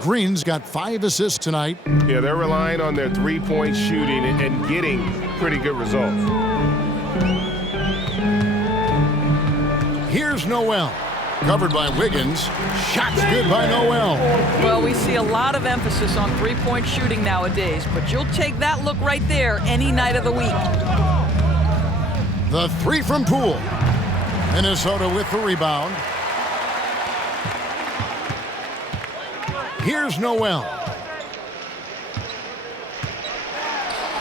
Green's got 5 assists tonight. Yeah, they're relying on their three-point shooting and getting pretty good results. Here's Noel. Covered by Wiggins. Shot's good by Noel. Well, we see a lot of emphasis on three-point shooting nowadays, but you'll take that look right there any night of the week. The 3 from Poole. Minnesota with the rebound. Here's Noel.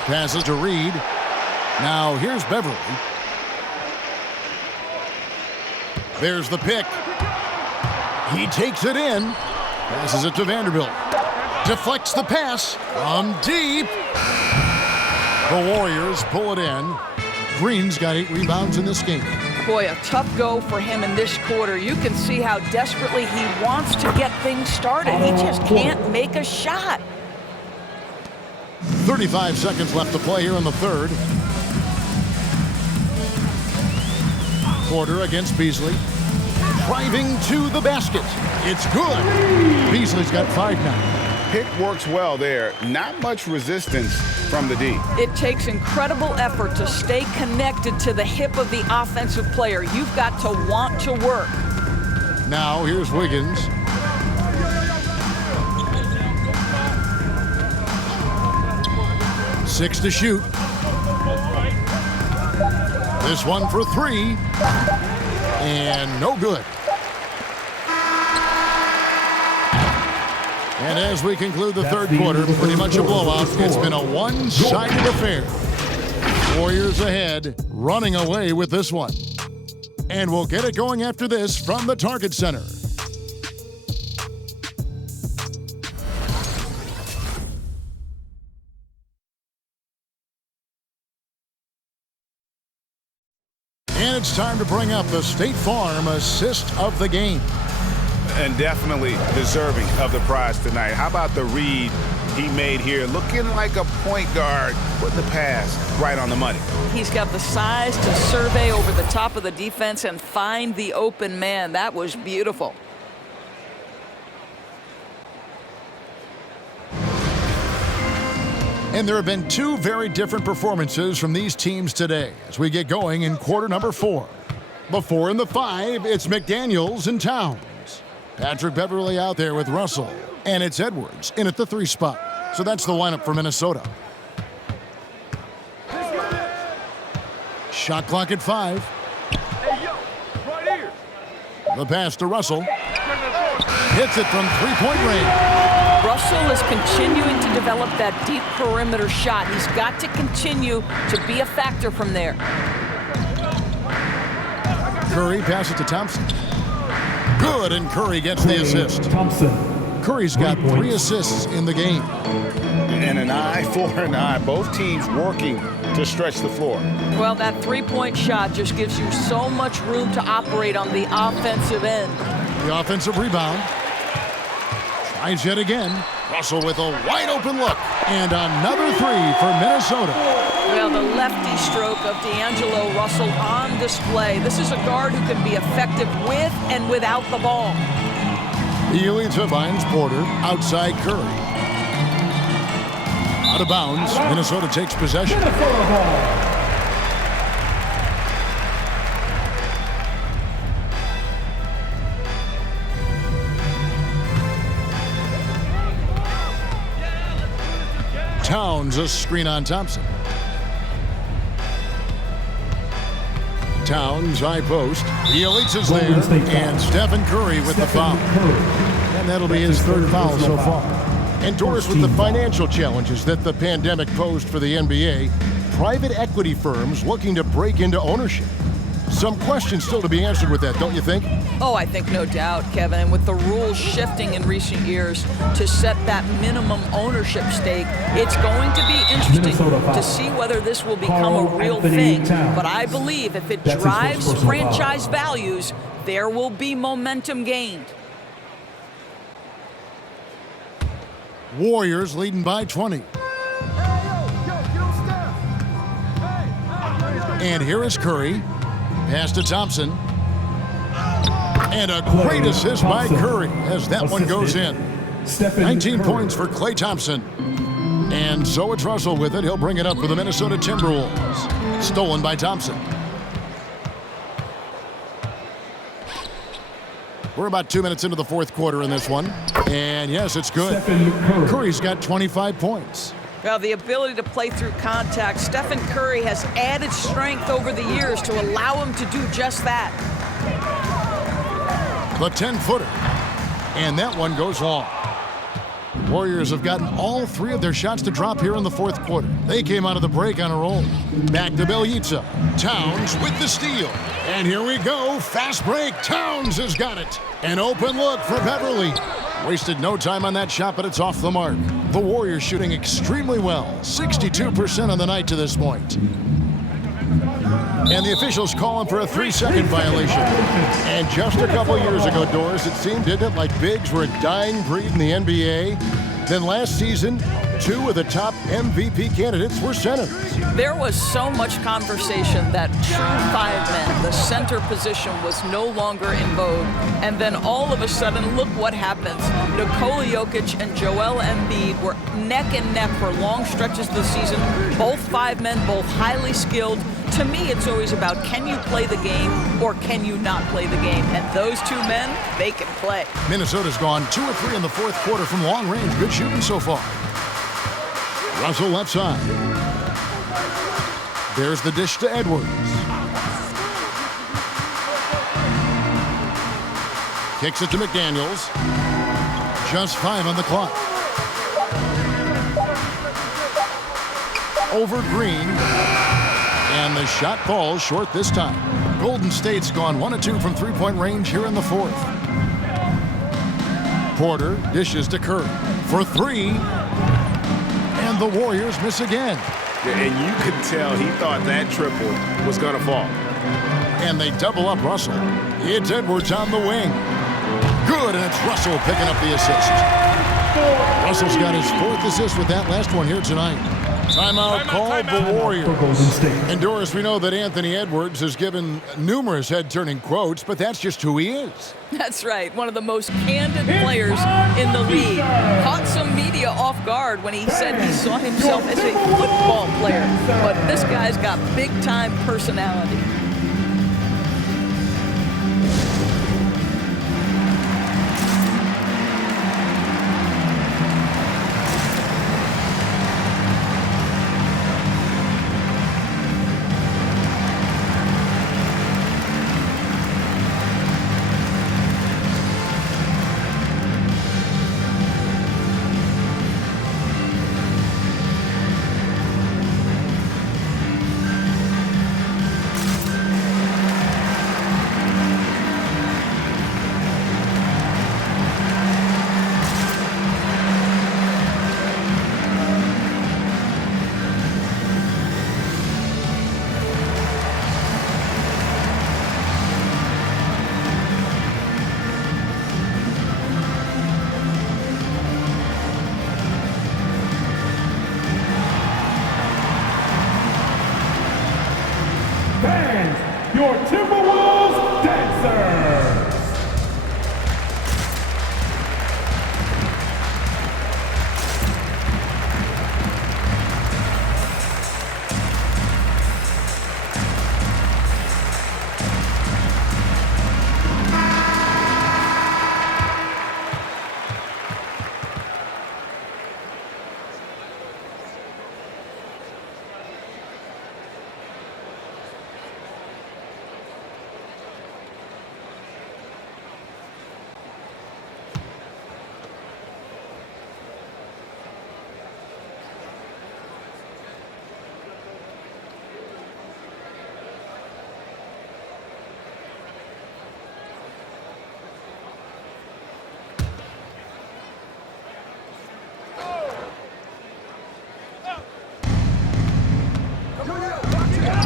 Passes to Reed. Now here's Beverly. There's the pick. He takes it in. Passes it to Vanderbilt. Deflects the pass from deep. The Warriors pull it in. Green's got 8 rebounds in this game. Boy, a tough go for him in this quarter. You can see how desperately he wants to get things started. He just can't make a shot. 35 seconds left to play here in the third. Porter against Beasley. Driving to the basket. It's good. Beasley's got 5 now. Pick works well there. Not much resistance from the D. It takes incredible effort to stay connected to the hip of the offensive player. You've got to want to work. Now here's Wiggins. Six to shoot. This one for 3. And no good. And as we conclude the third quarter, pretty much a blowout. It's been a one-sided affair. Warriors ahead, running away with this one. And we'll get it going after this from the Target Center. And it's time to bring up the State Farm assist of the game. And definitely deserving of the prize tonight. How about the read he made here? Looking like a point guard, put the pass right on the money. He's got the size to survey over the top of the defense and find the open man. That was beautiful. And there have been 2 very different performances from these teams today as we get going in quarter number 4. The 4 and the 5, it's McDaniels and Towns. Patrick Beverly out there with Russell. And it's Edwards in at the 3 spot. So that's the lineup for Minnesota. Shot clock at 5. The pass to Russell. Hits it from 3-point range. Russell is continuing to develop that deep perimeter shot. He's got to continue to be a factor from there. Curry passes to Thompson. Good, and Curry gets the assist. Curry's got 3 assists in the game. And an eye for an eye. Both teams working to stretch the floor. Well, that 3-point shot just gives you so much room to operate on the offensive end. The offensive rebound. Tries yet again. Russell with a wide open look. And another 3 for Minnesota. Well, the lefty stroke of D'Angelo Russell on display. This is a guard who can be effective with and without the ball. Elitza finds Porter. Outside Curry. Out of bounds. Minnesota takes possession. Towns a screen on Thompson. Towns high post. Elitza's there. And Stephen Curry with the foul. And that'll be his 3rd foul so far. And Doris, with the financial challenges that the pandemic posed for the NBA, private equity firms looking to break into ownership. Some questions still to be answered with that, don't you think? Oh, I think no doubt, Kevin. And with the rules shifting in recent years to set that minimum ownership stake, it's going to be interesting to see whether this will become a real thing. But I believe if it drives franchise values, there will be momentum gained. Warriors leading by 20. And here is Curry. Pass to Thompson. And a great assist by Curry as that one goes in. 19 points for Klay Thompson. And so it's Russell with it. He'll bring it up for the Minnesota Timberwolves. Stolen by Thompson. We're about 2 minutes into the fourth quarter in this one. And yes, it's good. Curry's got 25 points. Well, the ability to play through contact. Stephen Curry has added strength over the years to allow him to do just that. The 10-footer. And that one goes long. Warriors have gotten all 3 of their shots to drop here in the fourth quarter. They came out of the break on a roll. Back to Bjelica. Towns with the steal. And here we go. Fast break. Towns has got it. An open look for Beverly. Wasted no time on that shot, but it's off the mark. The Warriors shooting extremely well. 62% on the night to this point. And the officials calling for a 3-second violation. And just a couple years ago, Doris, it seemed, didn't it, like bigs were a dying breed in the NBA? Then last season, 2 of the top MVP candidates were centers. There was so much conversation that true 5 men, the center position, was no longer in vogue. And then all of a sudden, look what happens. Nikola Jokic and Joel Embiid were neck and neck for long stretches of the season. Both 5 men, both highly skilled. To me, it's always about, can you play the game or can you not play the game? And those 2 men, they can play. Minnesota's gone 2 of 3 in the fourth quarter from long range. Good shooting so far. Russell left side. There's the dish to Edwards. Kicks it to McDaniels. Just 5 on the clock. Over Green. And the shot falls short this time. Golden State's gone 1 of 2 from 3-point range here in the fourth. Porter dishes to Curry for 3. And the Warriors miss again. Yeah, and you could tell he thought that triple was going to fall. And they double up Russell. It's Edwards on the wing. Good, and it's Russell picking up the assist. Russell's got his 4th assist with that last one here tonight. Timeout called the Warriors. And Doris, we know that Anthony Edwards has given numerous head-turning quotes, but that's just who he is. That's right. One of the most candid players in the league. Caught some media off guard when he said he saw himself as a football player. But this guy's got big-time personality. Your Timberwolves dancers.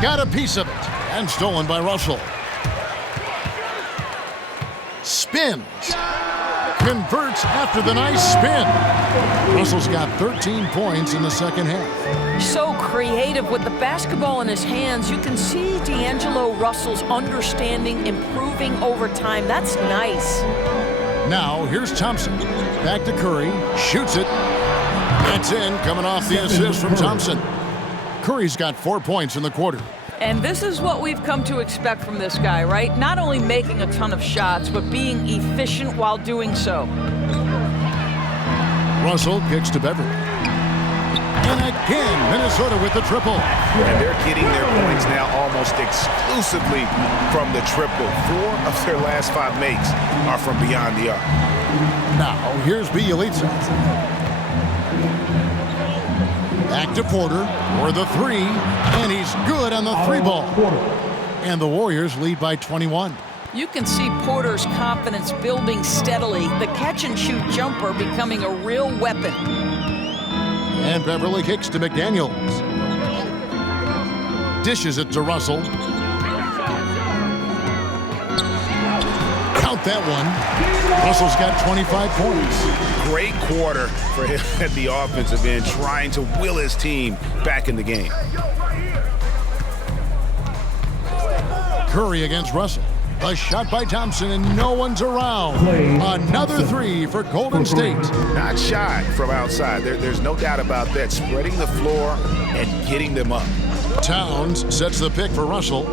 Got a piece of it, and stolen by Russell. Spins. converts after the nice spin. Russell's got 13 points in the second half. So creative with the basketball in his hands. You can see D'Angelo Russell's understanding improving over time. That's nice. Now, here's Thompson. Back to Curry. Shoots it. That's in, coming off the assist from Thompson. Curry's got 4 points in the quarter. And this is what we've come to expect from this guy, right? Not only making a ton of shots, but being efficient while doing so. Russell kicks to Beverly. And again, Minnesota with the triple. And they're getting their points now almost exclusively from the triple. 4 of their last 5 makes are from beyond the arc. Now, here's Bjelica. Back to Porter for the 3, and he's good on the 3 ball. And the Warriors lead by 21. You can see Porter's confidence building steadily. The catch-and-shoot jumper becoming a real weapon. And Beverly kicks to McDaniels. Dishes it to Russell. Count that one. Russell's got 25 points. Great quarter for him at the offensive end, trying to will his team back in the game. Curry against Russell. A shot by Thompson, and no one's around. Another 3 for Golden State. Not shy from outside. There's no doubt about that. Spreading the floor and getting them up. Towns sets the pick for Russell.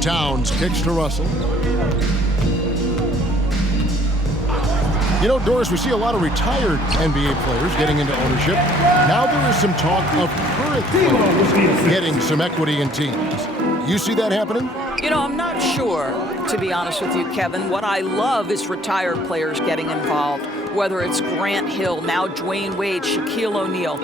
Towns kicks to Russell. You know, Doris, we see a lot of retired NBA players getting into ownership. Now there is some talk of current players getting some equity in teams. You see that happening? You know, I'm not sure, to be honest with you, Kevin. What I love is retired players getting involved, whether it's Grant Hill, now Dwayne Wade, Shaquille O'Neal.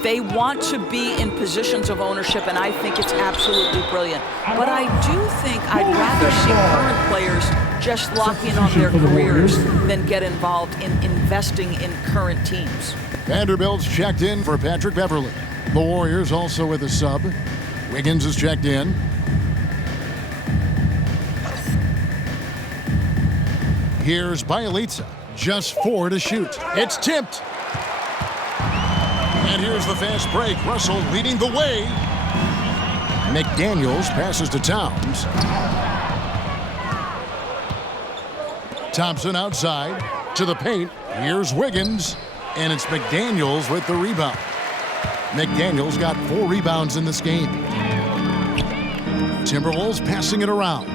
They want to be in positions of ownership, and I think it's absolutely brilliant. But I do think I'd rather see current players just lock in on their careers than get involved in investing in current teams. Vanderbilt's checked in for Patrick Beverly. The Warriors also with a sub. Wiggins is checked in. Here's Bjelica. Just 4 to shoot. It's tipped. And here's the fast break. Russell leading the way. McDaniels passes to Towns. Thompson outside to the paint. Here's Wiggins. And it's McDaniels with the rebound. McDaniels got 4 rebounds in this game. Timberwolves passing it around.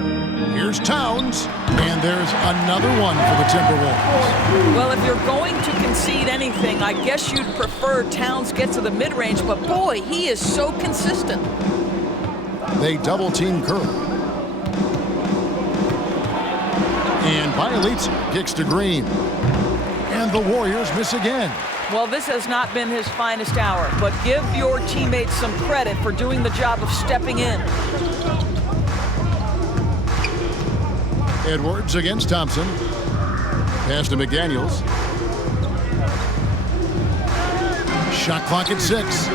Here's Towns, and there's another one for the Timberwolves. Well, if you're going to concede anything, I guess you'd prefer Towns get to the mid-range, but boy, he is so consistent. They double-team Curry. And Bjelica kicks to Green. And the Warriors miss again. Well, this has not been his finest hour, but give your teammates some credit for doing the job of stepping in. Edwards against Thompson. Pass to McDaniels. Shot clock at 6.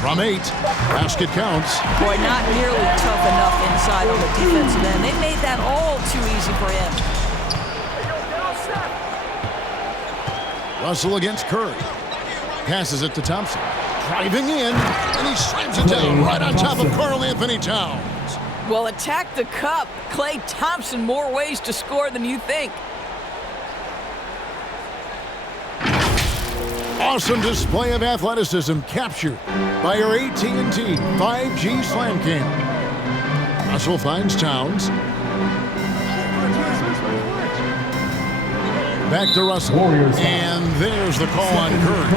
From 8. Basket counts. Boy, not nearly tough enough inside on the defensive end. They made that all too easy for him. Russell against Curry. Passes it to Thompson. Driving in, and he slams it down right on top of Karl Anthony Towns. Well, attack the cup. Klay Thompson, more ways to score than you think. Awesome display of athleticism captured by our AT&T 5G Slam Cam. Russell finds Towns. Back to Russell. And there's the call on Curry.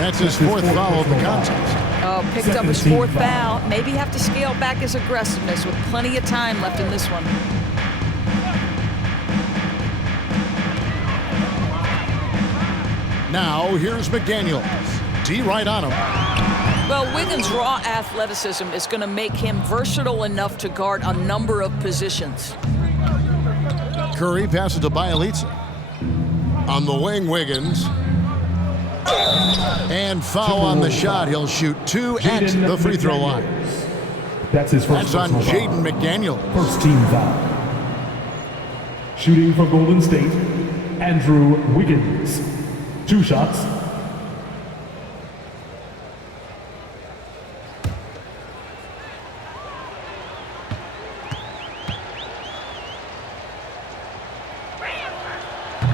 That's his 4th foul of the contest. Oh, picked up his 4th foul. Maybe have to scale back his aggressiveness with plenty of time left in this one. Now, here's McDaniels. D right on him. Well, Wiggins' raw athleticism is going to make him versatile enough to guard a number of positions. Curry passes to Bjelica. On the wing, Wiggins. And foul on the shot. He'll shoot 2 at the free throw line. That's his first. That's on Jaden McDaniels. First team foul. Shooting for Golden State, Andrew Wiggins. 2 shots.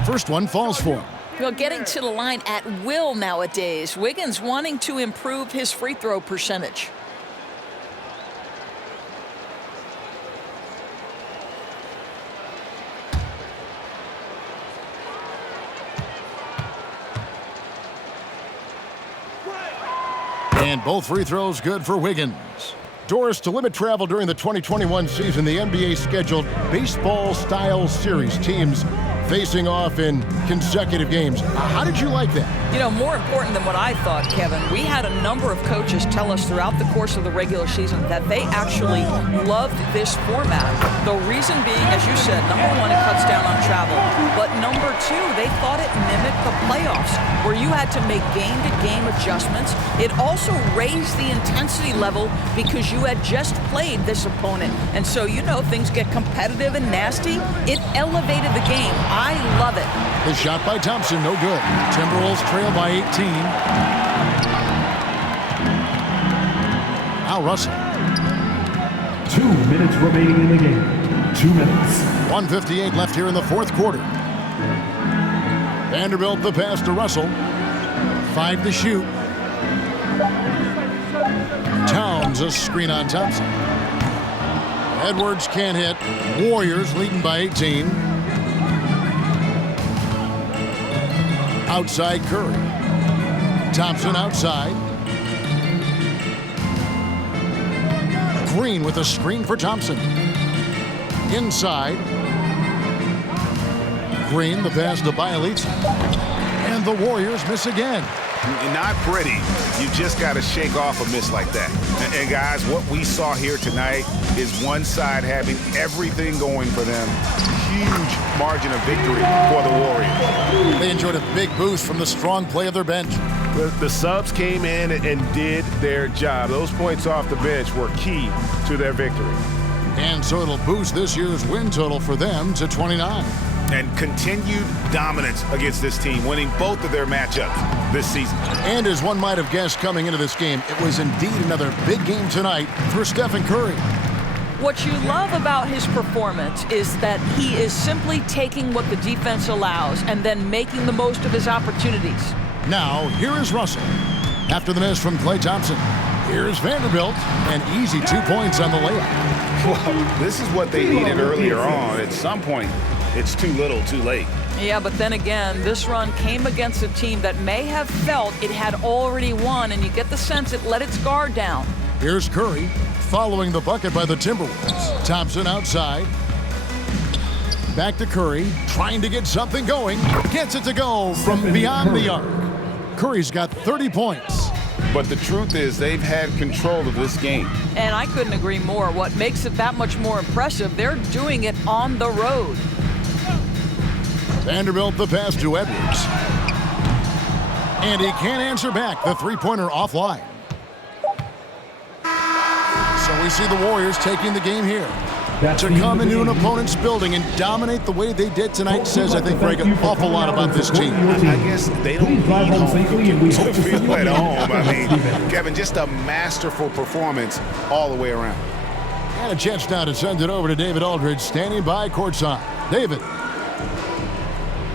First one falls for him. Well, getting to the line at will nowadays. Wiggins wanting to improve his free throw percentage. And both free throws good for Wiggins. Doris, to limit travel during the 2021 season, the NBA scheduled baseball-style series, teams facing off in consecutive games. How did you like that? You know, more important than what I thought, Kevin, we had a number of coaches tell us throughout the course of the regular season that they actually loved this format. The reason being, as you said, number one, it cuts down on travel. But number two, they thought it mimicked the playoffs, where you had to make game-to-game adjustments. It also raised the intensity level because you had just played this opponent. And so, you know, things get competitive and nasty. It elevated the game. I love it. The shot by Thompson, no good. Timberwolves trail by 18. Now Russell. 2 minutes remaining in the game. 2 minutes. 1:58 left here in the fourth quarter. Vanderbilt the pass to Russell. 5 to shoot. Towns a screen on Thompson. Edwards can't hit. Warriors leading by 18. Outside Curry. Thompson outside. Green with a screen for Thompson. Inside. Green, the pass to Bielitsa. And the Warriors miss again. Not pretty. You just got to shake off a miss like that. And guys, what we saw here tonight is one side having everything going for them. Huge margin of victory for the Warriors. They enjoyed a big boost from the strong play of their bench. The subs came in and did their job. Those points off the bench were key to their victory. And so it'll boost this year's win total for them to 29. And continued dominance against this team, winning both of their matchups this season. And as one might have guessed coming into this game, it was indeed another big game tonight for Stephen Curry. What you love about his performance is that he is simply taking what the defense allows and then making the most of his opportunities. Now, here is Russell. After the miss from Klay Thompson, here's Vanderbilt, and easy 2 points on the layup. Well, this is what they needed earlier on. At some point, it's too little, too late. Yeah, but then again, this run came against a team that may have felt it had already won, and you get the sense it let its guard down. Here's Curry, following the bucket by the Timberwolves. Thompson outside. Back to Curry, trying to get something going. Gets it to go from beyond the arc. Curry's got 30 points. But the truth is they've had control of this game. And I couldn't agree more. What makes it that much more impressive, they're doing it on the road. Vanderbilt the pass to Edwards. And he can't answer back. The three-pointer offline. So we see the Warriors taking the game here. To come into an opponent's building and dominate the way they did tonight says, I think, Greg, an awful lot about this team. I guess they don't need home to feel at home. I mean, Kevin, just a masterful performance all the way around. And a chance now to send it over to David Aldridge, standing by courtside. David.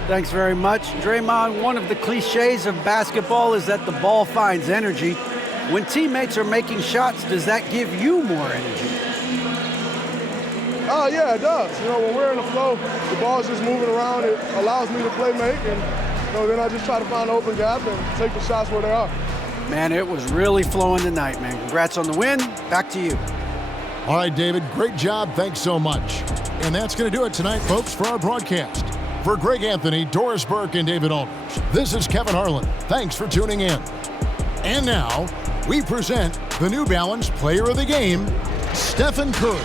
Thanks very much. Draymond, one of the cliches of basketball is that the ball finds energy. When teammates are making shots, does that give you more energy? Oh, yeah, it does. You know, when we're in the flow, the ball's just moving around. It allows me to play make, and you know, then I just try to find an open gap and take the shots where they are. Man, it was really flowing tonight, man. Congrats on the win. Back to you. All right, David, great job. Thanks so much. And that's going to do it tonight, folks, for our broadcast. For Greg Anthony, Doris Burke, and David Aldridge, this is Kevin Harlan. Thanks for tuning in. And now, we present the New Balance Player of the Game, Stephen Curry.